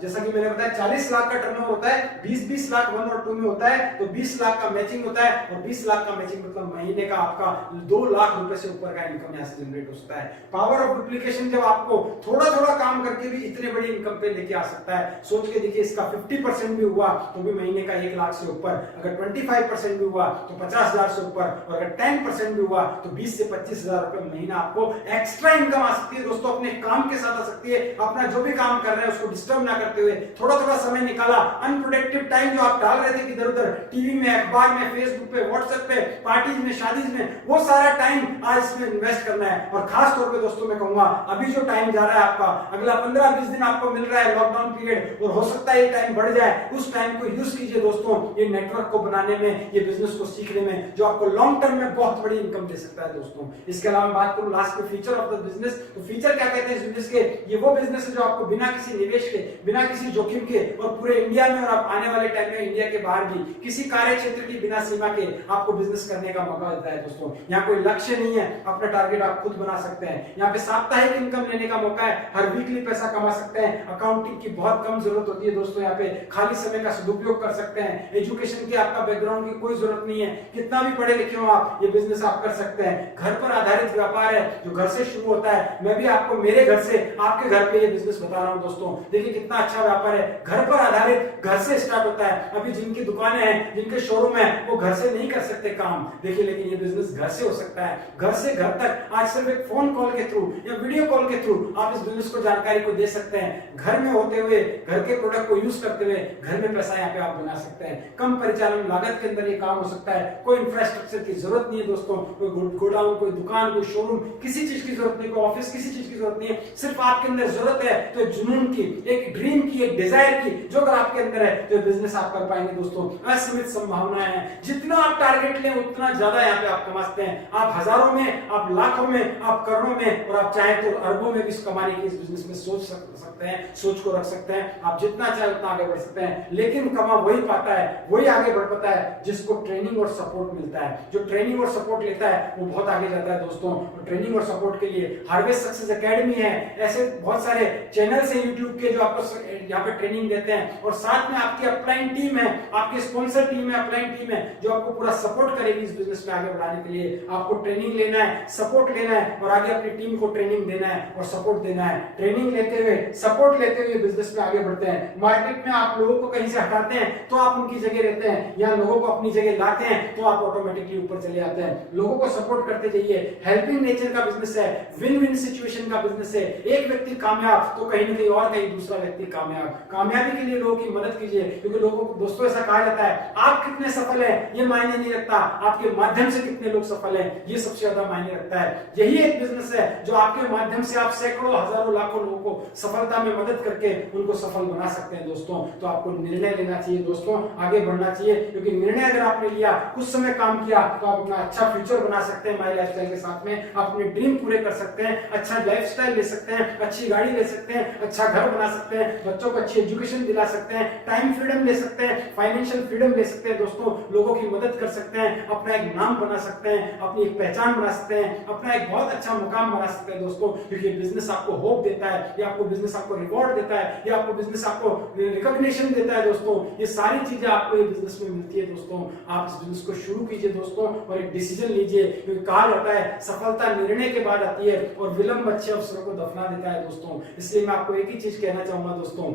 जैसा कि मैंने बताया 40 लाख का टर्नओवर होता है, 20-20 लाख 1 और 2 में होता है, तो 20 लाख का मैचिंग होता है, और 20 लाख का मैचिंग मतलब महीने का आपका 2 लाख रुपए से ऊपर का इनकम यहाँ से जनरेट होता है। पावर ऑफ डुप्लीकेशन जब आपको थोड़ा थोड़ा काम करके भी इतने बड़ी इनकम पे लेके आ सकता है। सोच के देखिए, इसका 50% भी हुआ तो भी महीने का 1 लाख से ऊपर, अगर 25% भी हुआ तो 50,000 से ऊपर, और अगर 10% भी हुआ तो 20 से 25,000 रुपए महीना आपको एक्स्ट्रा इनकम आ सकती है दोस्तों। अपने काम के साथ आ सकती है, अपना जो भी काम कर रहे हैं उसको डिस्टर्ब ना करते हुए थोड़ा थोड़ा समय निकाला। अनप्रोडक्टिव टाइम जो आप डाल रहे थे इधर उधर टीवी में, अखबार में, फेसबुक पे, व्हाट्सएप पे, पार्टीज में, शादीज में, वो सारा टाइम आज इसमें इन्वेस्ट करना है। और खास तौर पे दोस्तों मैं कहूंगा, अभी जो टाइम जा रहा है आपका, अगला 15-20 दिन आपको मिल रहा है लॉकडाउन पीरियड, और हो सकता है ये टाइम बढ़ जाए, उस टाइम को यूज कीजिए दोस्तों ये नेटवर्क को बनाने में, ये बिजनेस को सीखने में, जो आपको लॉन्ग टर्म में बहुत बड़ी इनकम दे सकता है दोस्तों। इसके अलावा मैं बात करूं लास्ट में फीचर ऑफ द बिजनेस, तो फीचर क्या कहते हैं इस बिजनेस के? ये वो बिजनेस है जो आपको बिना किसी निवेश के, बिना किसी जोखिम के, और पूरे इंडिया में और आप आने वाले टाइम में इंडिया के बाहर भी किसी कार्य क्षेत्र की बिना सीमा के आपको बिजनेस करने का मौका देता है दोस्तों। यहाँ कोई लक्ष्य नहीं है, अपना टारगेट आप खुद बना सकते हैं। यहाँ पे साप्ताहिक इनकम लेने का मौका है, हर वीकली पैसा कमा सकते हैं। अकाउंटिंग की बहुत कम जरूरत होती है दोस्तों, यहाँ पे खाली समय का सदुपयोग कर सकते हैं। एजुकेशन की, आपका बैकग्राउंड की कोई जरूरत नहीं है, कितना भी पढ़े लिखे हो आप, ये बिजनेस आप कर सकते हैं। घर पर आधारित व्यापार है जो घर से शुरू होता है। मैं भी आपको मेरे घर से आपके घर पे ये बिजनेस बता रहा हूं दोस्तों। देखिए कितना अच्छा व्यापार है, घर पर आधारित, घर से स्टार्ट होता है। अभी जिनकी दुकानें हैं, जिनके शोरूम है, वो घर से नहीं कर सकते काम, देखिए, लेकिन ये बिजनेस घर से हो सकता है। घर से घर तक आज सिर्फ एक फोन कॉल के थ्रू या वीडियो कॉल के थ्रू आप इस बिजनेस को, जानकारी को दे सकते हैं। घर में होते हुए, घर के प्रोडक्ट को यूज करते हुए घर में पैसा यहाँ पे आप बना सकते हैं। कम परिचालन लागत के अंदर ये काम हो सकता है। कोई इंफ्रास्ट्रक्चर की जरूरत नहीं है दोस्तों, कोई गोडाउन, कोई दुकान, कोई शोरूम, किसी चीज की जरूरत नहीं, कोई ऑफिस, किसी चीज की जरूरत नहीं है। सिर्फ आपके अंदर जरूरत है तो जुनून की, एक ड्रीम की, एक डिजायर की, जो अगर आपके अंदर है तो बिजनेस आप कर पाएंगे दोस्तों। असीमित संभावनाएं हैं, जितना आप टारगेट लें उतना ज्यादा यहाँ पे आप कमा सकते हैं। आप हजारों में, आप लाखों में, आप करोड़ों में, और आप चाहे तो अरबों में भी कमाने की इस बिजनेस में सोच सकते हैं, सोच को रख सकते हैं। आप जितना चाहे उतना आगे बढ़ सकते हैं, लेकिन कमा वही पाता है, वही आगे बढ़ पाता है जिसको ट्रेनिंग और सपोर्ट मिलता है। जो ट्रेनिंग और सपोर्ट लेता है वो बहुत आगे जाता है दोस्तों। और ट्रेनिंग और सपोर्ट के लिए हार्वेस्ट सक्सेस एकेडमी है, ऐसे बहुत सारे चैनल्स हैं यूट्यूब के जो आपको यहाँ पे ट्रेनिंग देते हैं। और साथ में आपकी अपलाइन टीम है, आपकी स्पॉन्सर टीम है, अपलाइन टीम है, जो आपको पूरा सपोर्ट करेगी इस बिजनेस में आगे बढ़ाने के लिए। आपको ट्रेनिंग लेना है, सपोर्ट लेना है, और आगे अपनी टीम को ट्रेनिंग देना है और सपोर्ट देना है। ट्रेनिंग लेते हुए, सपोर्ट लेते हुए बिजनेस में आगे बढ़ते हैं। मार्केट में आप लोगों को कहीं से हटाते हैं तो आप उनकी जगह रहते हैं, या लोगों को अपनी जगह लाते हैं तो आप ऑटोमेटिकली ऊपर चले आते हैं। लोगों को सपोर्ट करते जाइए। हेल्पिंग नेचर का बिजनेस है, विन विन सिचुएशन का बिजनेस है। एक व्यक्ति कामयाब तो कहीं ना कहीं और कहीं दूसरा व्यक्ति कामयाब। कामयाबी के लिए लोगों की मदद कीजिए, क्योंकि लोगों को दोस्तों ऐसा कहा जाता है, आप कितने सफल हैं ये मायने नहीं रखता, आपके माध्यम से कितने लोग सफल हैं ये सबसे ज्यादा मायने रखता है। यही एक बिजनेस है जो आपके माध्यम से आप सैकड़ों, हजारों, लाखों लोगों को सफलता में मदद करके उनको सफल बना सकते हैं दोस्तों। तो आपको निर्णय लेना चाहिए दोस्तों, आगे बढ़ना चाहिए, क्योंकि निर्णय अगर आपने लिया, कुछ समय काम किया, तो आप अपना अच्छा फ्यूचर बना सकते हैं। माई लाइफस्टाइल के साथ में आप अपने ड्रीम पूरे कर सकते हैं, अच्छा लाइफस्टाइल ले सकते हैं, अच्छी गाड़ी ले सकते हैं, अच्छा घर बना सकते हैं, बच्चों को अच्छी एजुकेशन दिला सकते हैं, टाइम फ्रीडम ले सकते हैं, फाइनेंशियल फ्रीडम ले सकते हैं दोस्तों, लोगों की मदद कर सकते हैं, अपना एक नाम बना सकते हैं, अपनी एक पहचान बना सकते हैं, अपना एक बहुत अच्छा मुकाम बना सकते हैं दोस्तों। क्योंकि बिजनेस आपको होप देता है, या आपको बिजनेस आपको रिवॉर्ड देता है, या आपको बिजनेस आपको रिकॉग्निशन देता है दोस्तों। ये सारी चीजें आपको ये बिजनेस में मिलती है दोस्तों। आप इस बिजनेस को शुरू कीजिए दोस्तों, और एक डिसीजन लीजिए, क्योंकि कहा जाता है सफलता निर्णय के बाद आती है और विलंब अच्छे अवसरों को दफना देता है दोस्तों। इसलिए मैं आपको एक ही चीज कहना चाहूंगा दोस्तों,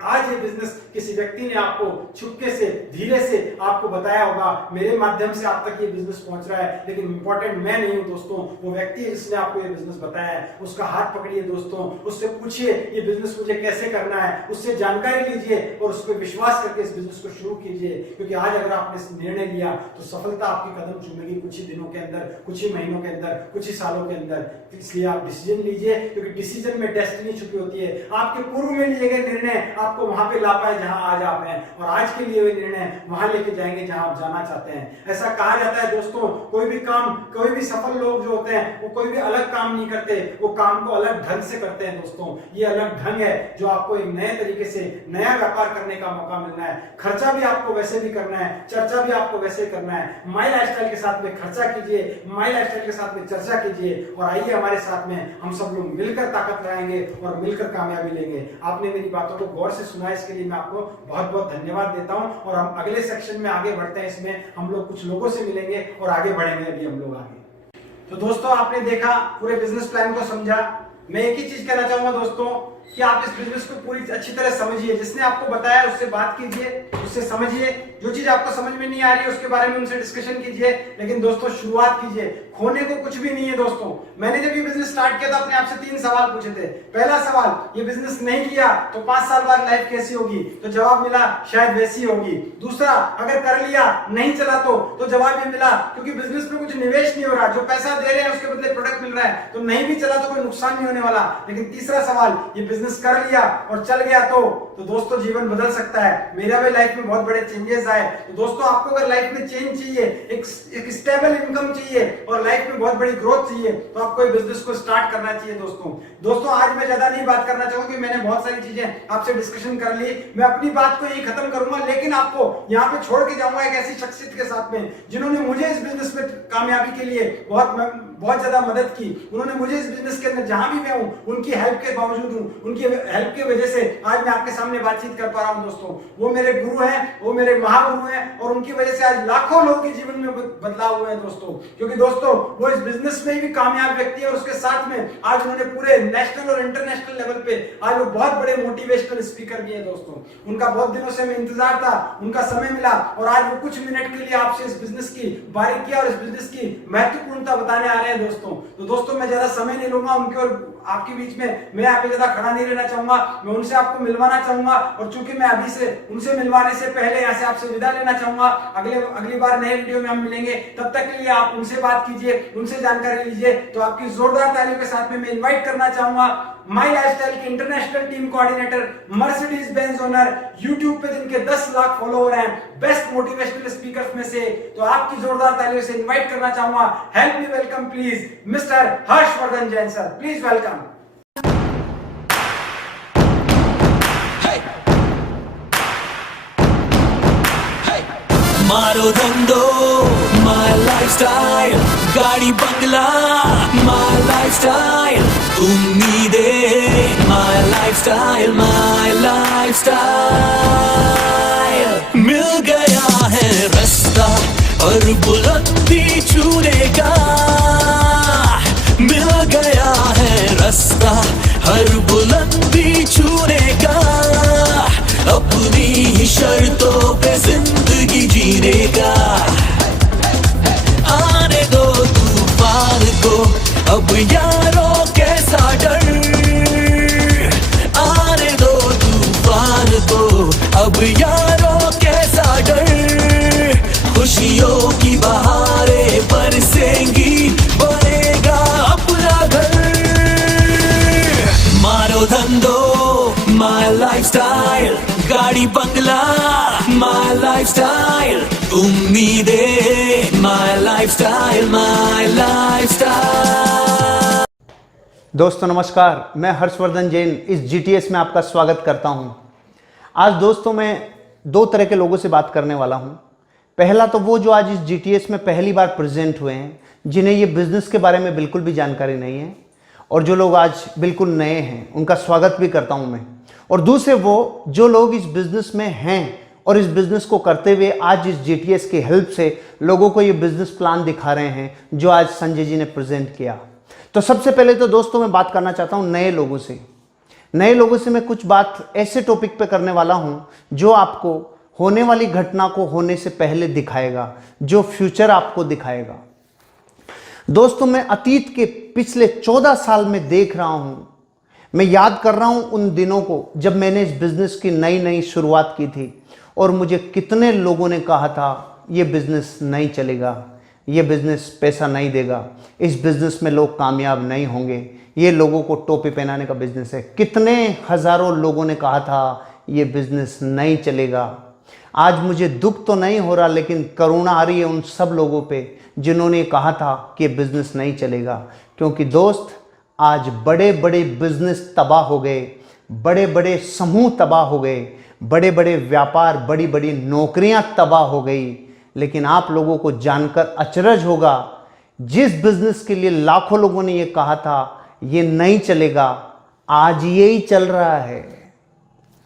आज ये बिजनेस किसी व्यक्ति ने आपको छुपके से धीरे से आपको बताया होगा, मेरे माध्यम से आप तक ये बिजनेस पहुंच रहा है, लेकिन इंपॉर्टेंट मैं नहीं हूं दोस्तों, वो व्यक्ति है जिसने आपको ये बिजनेस बताया है। उसका हाथ पकड़िए दोस्तों, उससे पूछिए ये बिजनेस मुझे कैसे करना है, उससे जानकारी लीजिए और उस पर विश्वास करके इस बिजनेस को शुरू कीजिए। क्योंकि आज अगर आपने निर्णय लिया तो सफलता आपकी कदम चूमेगी कुछ ही दिनों के अंदर, कुछ ही महीनों के अंदर, कुछ ही सालों के अंदर। इसलिए आप डिसीजन लीजिए, क्योंकि डिसीजन में डेस्टिनी छुपी होती है। आपके पूर्व में लिए गए निर्णय आपको वहां पे ला पाए जहां आज आप हैं, और आज के लिए हुए निर्णय वहां लेके जाएंगे जहां आप जाना चाहते हैं। ऐसा कहा जाता है दोस्तों, कोई भी काम, कोई भी सफल लोग जो होते हैं वो कोई भी अलग काम नहीं करते, वो काम को अलग ढंग से करते हैं दोस्तों। ये अलग ढंग है जो आपको एक नए तरीके से नया व्यापार करने का मौका मिलना है। खर्चा भी आपको वैसे भी करना है, चर्चा भी आपको वैसे ही करना है। माई लाइफस्टाइल के साथ में खर्चा कीजिए, माई लाइफस्टाइल के साथ में चर्चा कीजिए, और आइए हमारे साथ में हम सब लोग मिलकर ताकत लगाएंगे और मिलकर कामयाबी लेंगे। आपने मेरी बातों को गौर से सुना, इसके लिए मैं आपको बहुत बहुत धन्यवाद देता हूं। और हम अगले सेक्शन में आगे बढ़ते हैं। इसमें हम लोग कुछ लोगों से मिलेंगे और आगे बढ़ेंगे। अभी हम लोग आगे, तो दोस्तों आपने देखा, पूरे बिजनेस प्लान को समझा। मैं एक ही चीज कहना चाहूंगा दोस्तों कि आप इस बिजनेस को पूरी अच्छी तरह समझिए। जिसने आपको बताया उससे बात कीजिए, उससे समझिए। जो चीज आपको समझ में नहीं आ रही है उसके बारे में उनसे डिस्कशन कीजिए, लेकिन दोस्तों शुरुआत कीजिए। खोने को कुछ भी नहीं है दोस्तों। मैंने जब ये बिजनेस स्टार्ट किया था अपने आप से 3 सवाल पूछे थे। पहला सवाल, ये बिजनेस नहीं किया तो 5 साल बाद लाइफ कैसी होगी? तो जवाब मिला शायद वैसी होगी। दूसरा, अगर कर लिया नहीं चला तो जवाब ये मिला क्योंकि बिजनेस में कुछ निवेश नहीं हो रहा, जो पैसा दे रहे हैं उसके बदले प्रोडक्ट मिल रहा है, तो नहीं भी चला तो कोई नुकसान नहीं होने वाला। लेकिन तीसरा सवाल, ये बिजनेस कर लिया और चल गया तो दोस्तों जीवन बदल सकता है। मेरा भी लाइफ में बहुत बड़े चेंजेस आए। तो दोस्तों आपको अगर लाइफ में चेंज चाहिए, एक स्टेबल इनकम चाहिए और लाइफ में बहुत बड़ी ग्रोथ चाहिए, तो आपको ये बिजनेस को स्टार्ट करना चाहिए दोस्तों। आज मैं ज्यादा नहीं बात करना चाहूंगा क्योंकि मैंने बहुत सारी चीजें आपसे डिस्कशन कर ली। मैं अपनी बात को यही खत्म करूंगा, लेकिन आपको यहाँ पे छोड़ के जाऊंगा एक ऐसी शख्सियत के साथ में जिन्होंने मुझे इस बिजनेस में कामयाबी के लिए बहुत ज्यादा मदद की। उन्होंने मुझे इस बिजनेस के अंदर जहां भी मैं हूं, उनकी हेल्प के बावजूद हूं, उनकी हेल्प की वजह से आज मैं आपके सामने बातचीत कर पा रहा हूं दोस्तों। वो मेरे गुरु हैं, वो मेरे महागुरु हैं, और उनकी वजह से आज लाखों लोगों के जीवन में बदलाव हुए हैं दोस्तों। क्योंकि दोस्तों वो इस बिजनेस में भी कामयाब व्यक्ति है और उसके साथ में आज उन्होंने पूरे नेशनल और इंटरनेशनल लेवल पे आज वो बहुत बड़े मोटिवेशनल स्पीकर भी है दोस्तों। उनका बहुत दिनों से मैं इंतजार था, उनका समय मिला और आज वो कुछ मिनट के लिए आपसे इस बिजनेस की बारीकियां और इस बिजनेस की महत्वपूर्णता बताने आ रहे हैं दोस्तों। तो दोस्तों मैं ज्यादा समय नहीं लूंगा उनके और आपके बीच में, मैं यहाँ पे ज्यादा खड़ा नहीं रहना चाहूंगा। मैं उनसे आपको मिलवाना चाहूंगा, और चूंकि मैं अभी से उनसे मिलवाने से पहले यहाँ से आपसे विदा लेना चाहूंगा। अगली बार नए वीडियो में हम मिलेंगे, तब तक के लिए आप उनसे बात कीजिए, उनसे जानकारी लीजिए। तो आपकी जोरदार तालियों के साथ में मैं इन्वाइट करना चाहूंगा माई लाइफस्टाइल के international team coordinator, Mercedes Benz owner, YouTube पे जिनके 10 लाख फॉलोअर हैं, बेस्ट मोटिवेशनल स्पीकर्स में से। तो आपकी जोरदार तालियों से इन्वाइट करना चाहूंगा, help me welcome please mister Harshvardhan Jain sir, please welcome. मारो धंधो माय लाइफस्टाइल, गाड़ी बंगला माय लाइफस्टाइल, उम्मीदें माय लाइफस्टाइल, माय लाइफस्टाइल। मिल गया है रास्ता और बुलंदी छूने का, मिल गया है रास्ता हर बुलंदी छूने का, अपनी ही शर्तों पे जिंदगी जीने का। आने दो तूफान को अब यारों कैसा डर, आने दो तूफान को अब यारों कैसा डर, खुशियों की बहारें बरसेंगी, बनेगा अपना घर। मारो धंधो माय लाइफस्टाइल, गाड़ी बंगला माय लाइफस्टाइल, उम्मीदें माय लाइफस्टाइल, माय लाइफस्टाइल। दोस्तों नमस्कार, मैं हर्षवर्धन जैन इस GTS में आपका स्वागत करता हूं। आज दोस्तों मैं 2 तरह के लोगों से बात करने वाला हूं। पहला तो वो जो आज इस GTS में पहली बार प्रेजेंट हुए हैं, जिन्हें ये बिजनेस के बारे में बिल्कुल भी जानकारी नहीं है, और जो लोग आज बिल्कुल नए हैं उनका स्वागत भी करता हूं मैं। और दूसरे वो जो लोग इस बिजनेस में हैं और इस बिजनेस को करते हुए आज इस GTS की हेल्प से लोगों को ये बिजनेस प्लान दिखा रहे हैं जो आज संजय जी ने प्रेजेंट किया। तो सबसे पहले तो दोस्तों मैं बात करना चाहता हूं नए लोगों से। नए लोगों से मैं कुछ बात ऐसे टॉपिक पे करने वाला हूं जो आपको होने वाली घटना को होने से पहले दिखाएगा, जो फ्यूचर आपको दिखाएगा। दोस्तों, मैं अतीत के पिछले 14 साल में देख रहा हूं, मैं याद कर रहा हूं उन दिनों को जब मैंने इस बिजनेस की नई नई शुरुआत की थी और मुझे कितने लोगों ने कहा था ये बिजनेस नहीं चलेगा, ये बिजनेस पैसा नहीं देगा, इस बिजनेस में लोग कामयाब नहीं होंगे, ये लोगों को टोपी पहनाने का बिजनेस है। कितने हजारों लोगों ने कहा था ये बिजनेस नहीं चलेगा। आज मुझे दुख तो नहीं हो रहा, लेकिन करुणा आ रही है उन सब लोगों पे जिन्होंने कहा था कि ये बिजनेस नहीं चलेगा। क्योंकि दोस्त, आज बड़े बड़े बिजनेस तबाह हो गए, बड़े बड़े समूह तबाह हो गए, बड़े बड़े व्यापार, बड़ी बड़ी नौकरियां तबाह हो गई। लेकिन आप लोगों को जानकर अचरज होगा, जिस बिजनेस के लिए लाखों लोगों ने ये कहा था ये नहीं चलेगा, आज ये ही चल रहा है,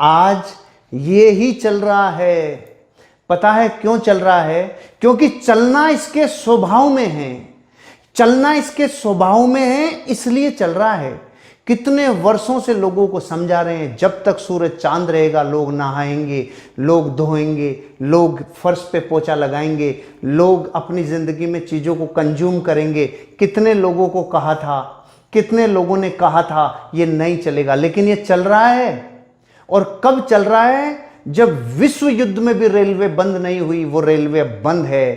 आज ये ही चल रहा है। पता है क्यों चल रहा है? क्योंकि चलना इसके स्वभाव में है, चलना इसके स्वभाव में है, इसलिए चल रहा है। कितने वर्षों से लोगों को समझा रहे हैं, जब तक सूरज चांद रहेगा लोग नहाएंगे, लोग धोएंगे, लोग फर्श पे पोछा लगाएंगे, लोग अपनी जिंदगी में चीज़ों को कंज्यूम करेंगे। कितने लोगों को कहा था, कितने लोगों ने कहा था ये नहीं चलेगा, लेकिन ये चल रहा है। और कब चल रहा है? जब विश्व युद्ध में भी रेलवे बंद नहीं हुई, वो रेलवे बंद है।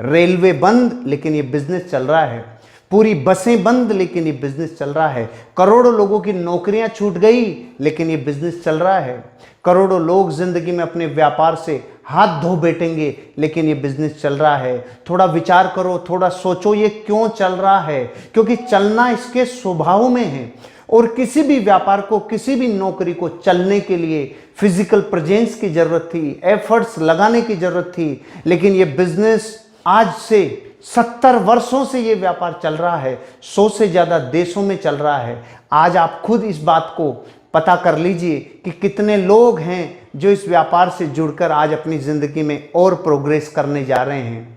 रेलवे बंद, लेकिन ये बिजनेस चल रहा है। पूरी बसें बंद, लेकिन ये बिजनेस चल रहा है। करोड़ों लोगों की नौकरियां छूट गई, लेकिन ये बिजनेस चल रहा है। करोड़ों लोग जिंदगी में अपने व्यापार से हाथ धो बैठेंगे, लेकिन ये बिजनेस चल रहा है। थोड़ा विचार करो, थोड़ा सोचो ये क्यों चल रहा है? क्योंकि चलना इसके स्वभाव में है। और किसी भी व्यापार को, किसी भी नौकरी को चलने के लिए फिजिकल प्रेजेंस की जरूरत थी, एफर्ट्स लगाने की जरूरत थी। लेकिन ये बिजनेस आज से 70 वर्षों से ये व्यापार चल रहा है, 100 से ज्यादा देशों में चल रहा है। आज आप खुद इस बात को पता कर लीजिए कि कितने लोग हैं जो इस व्यापार से जुड़कर आज अपनी जिंदगी में और प्रोग्रेस करने जा रहे हैं।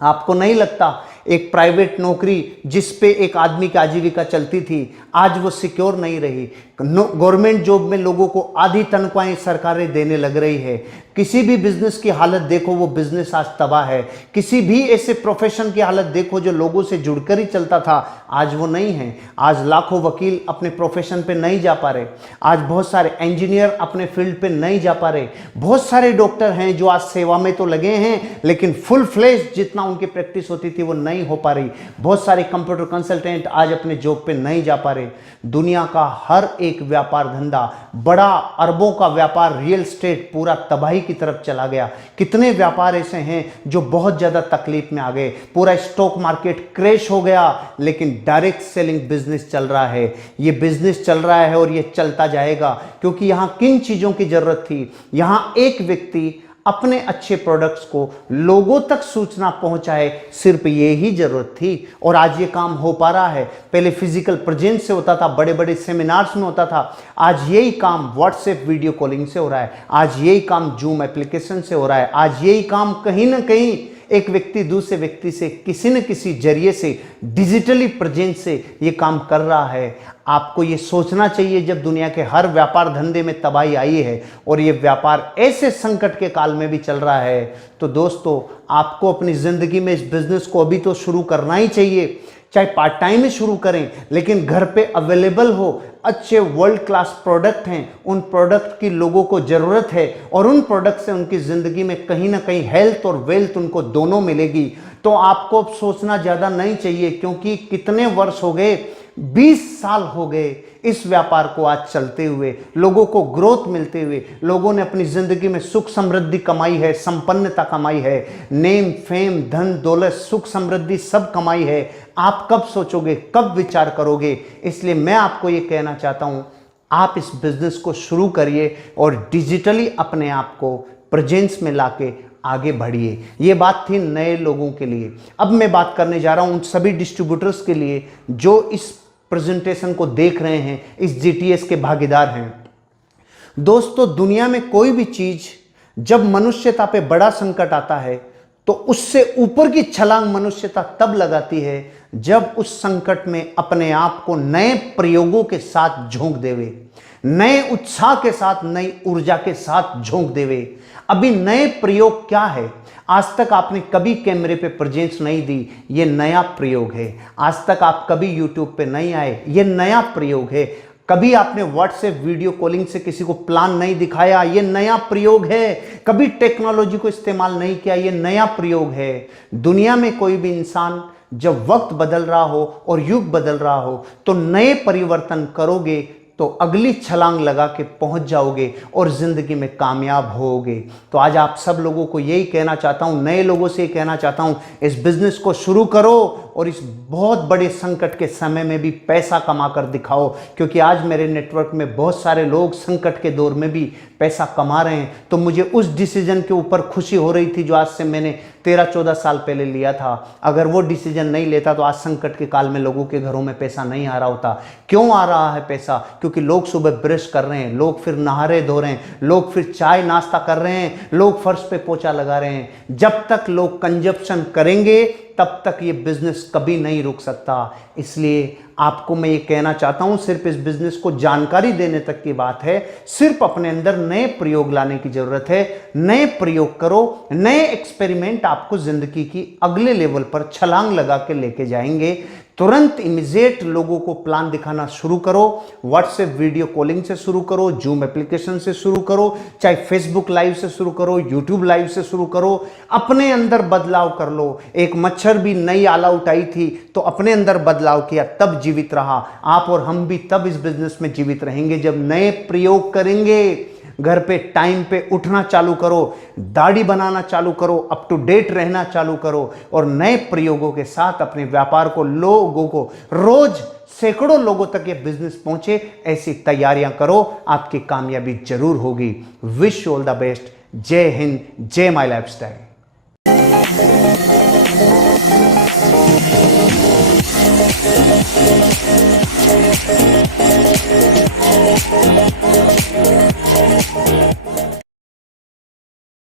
आपको नहीं लगता एक प्राइवेट नौकरी जिस पे एक आदमी की आजीविका चलती थी, आज वो सिक्योर नहीं रही? गवर्नमेंट जॉब में लोगों को आधी तनख्वाहें सरकारें देने लग रही है। किसी भी बिजनेस की हालत देखो, वो बिजनेस आज तबाह है। किसी भी ऐसे प्रोफेशन की हालत देखो जो लोगों से जुड़कर ही चलता था, आज वो नहीं है। आज लाखों वकील अपने प्रोफेशन पे नहीं जा पा रहे, आज बहुत सारे इंजीनियर अपने फील्ड पे नहीं जा पा रहे, बहुत सारे डॉक्टर हैं जो आज सेवा में तो लगे हैं, लेकिन फुल फ्लेज जितना उनकी प्रैक्टिस होती थी वो नहीं हो पा रही। बहुत सारे कंप्यूटर कंसल्टेंट आज अपने जॉब पे नहीं जा पा रहे। दुनिया का हर एक व्यापार धंधा, बड़ा अरबों का व्यापार, रियल एस्टेट पूरा तबाही की तरफ चला गया। कितने व्यापार ऐसे हैं जो बहुत ज्यादा तकलीफ में आ गए। पूरा स्टॉक मार्केट क्रैश हो गया, लेकिन डायरेक्ट सेलिंग बिजनेस चल रहा है। ये बिजनेस चल रहा है और ये चलता जाएगा, क्योंकि यहां किन चीजों की जरूरत थी? यहां एक व्यक्ति अपने अच्छे प्रोडक्ट्स को लोगों तक सूचना पहुंचाए, सिर्फ ये ही जरूरत थी। और आज ये काम हो पा रहा है। पहले फिजिकल प्रेजेंस से होता था, बड़े बड़े सेमिनार्स में होता था, आज यही काम व्हाट्सएप वीडियो कॉलिंग से हो रहा है, आज यही काम जूम एप्लीकेशन से हो रहा है, आज यही काम कहीं ना कहीं एक व्यक्ति दूसरे व्यक्ति से किसी न किसी जरिए से, डिजिटली प्रेजेंस से ये काम कर रहा है। आपको ये सोचना चाहिए, जब दुनिया के हर व्यापार धंधे में तबाही आई है और ये व्यापार ऐसे संकट के काल में भी चल रहा है, तो दोस्तों आपको अपनी जिंदगी में इस बिजनेस को अभी तो शुरू करना ही चाहिए। चाहे पार्ट टाइम में शुरू करें, लेकिन घर पे अवेलेबल हो। अच्छे वर्ल्ड क्लास प्रोडक्ट हैं, उन प्रोडक्ट की लोगों को ज़रूरत है और उन प्रोडक्ट से उनकी ज़िंदगी में कहीं ना कहीं हेल्थ और वेल्थ उनको दोनों मिलेगी। तो आपको अब सोचना ज़्यादा नहीं चाहिए, क्योंकि कितने वर्ष हो गए, 20 साल हो गए इस व्यापार को आज चलते हुए, लोगों को ग्रोथ मिलते हुए। लोगों ने अपनी ज़िंदगी में सुख समृद्धि कमाई है, संपन्नता कमाई है, नेम फेम धन दौलत सुख समृद्धि सब कमाई है। आप कब सोचोगे, कब विचार करोगे? इसलिए मैं आपको ये कहना चाहता हूँ, आप इस बिजनेस को शुरू करिए और डिजिटली अपने आप को प्रेजेंस में लाके आगे बढ़िए। ये बात थी नए लोगों के लिए। अब मैं बात करने जा रहा हूँ उन सभी डिस्ट्रीब्यूटर्स के लिए जो इस प्रेजेंटेशन को देख रहे हैं, इस जीटीएस के भागीदार हैं। दोस्तों, दुनिया में कोई भी चीज जब मनुष्यता पे बड़ा संकट आता है तो उससे ऊपर की छलांग मनुष्यता तब लगाती है जब उस संकट में अपने आप को नए प्रयोगों के साथ झोंक देवे, नए उत्साह के साथ, नई ऊर्जा के साथ झोंक देवे। अभी नए प्रयोग क्या है? आज तक आपने कभी कैमरे पे प्रेजेंस नहीं दी, ये नया प्रयोग है। आज तक आप कभी यूट्यूब पे नहीं आए, ये नया प्रयोग है। कभी आपने व्हाट्सएप वीडियो कॉलिंग से किसी को प्लान नहीं दिखाया, ये नया प्रयोग है। कभी टेक्नोलॉजी को इस्तेमाल नहीं किया, ये नया प्रयोग है। दुनिया में कोई भी इंसान जब वक्त बदल रहा हो और युग बदल रहा हो तो नए परिवर्तन करोगे तो अगली छलांग लगा के पहुंच जाओगे और जिंदगी में कामयाब होगे। तो आज आप सब लोगों को यही कहना चाहता हूं, नए लोगों से कहना चाहता हूं, इस बिजनेस को शुरू करो और इस बहुत बड़े संकट के समय में भी पैसा कमा कर दिखाओ। क्योंकि आज मेरे नेटवर्क में बहुत सारे लोग संकट के दौर में भी पैसा कमा रहे हैं। तो मुझे उस डिसीजन के ऊपर खुशी हो रही थी जो आज से मैंने 13-14 साल पहले लिया था। अगर वो डिसीजन नहीं लेता तो आज संकट के काल में लोगों के घरों में पैसा नहीं आ रहा होता। क्यों आ रहा है पैसा? क्योंकि लोग सुबह ब्रश कर रहे हैं, लोग फिर नहारे धो रहे हैं, लोग फिर चाय नाश्ता कर रहे हैं, लोग फर्श पे पोछा लगा रहे हैं। जब तक लोग कंजप्शन करेंगे तब तक ये बिजनेस कभी नहीं रुक सकता। इसलिए आपको मैं ये कहना चाहता हूं, सिर्फ इस बिजनेस को जानकारी देने तक की बात है। सिर्फ अपने अंदर नए प्रयोग लाने की जरूरत है। नए प्रयोग करो, नए एक्सपेरिमेंट आपको जिंदगी की अगले लेवल पर छलांग लगा के लेके जाएंगे। तुरंत इमीडिएट लोगों को प्लान दिखाना शुरू करो। व्हाट्सएप वीडियो कॉलिंग से शुरू करो, जूम एप्लीकेशन से शुरू करो, चाहे फेसबुक लाइव से शुरू करो, यूट्यूब लाइव से शुरू करो। अपने अंदर बदलाव कर लो। एक मच्छर भी नई आल आउट आई थी तो अपने अंदर बदलाव किया, तब जीवित रहा। आप और हम भी तब इस बिजनेस में जीवित रहेंगे जब नए प्रयोग करेंगे। घर पे टाइम पे उठना चालू करो, दाढ़ी बनाना चालू करो, अप टू डेट रहना चालू करो और नए प्रयोगों के साथ अपने व्यापार को, लोगों को, रोज सैकड़ों लोगों तक ये बिजनेस पहुंचे, ऐसी तैयारियां करो। आपकी कामयाबी जरूर होगी। Wish you all the best. जय हिंद, जय माय लाइफस्टाइल।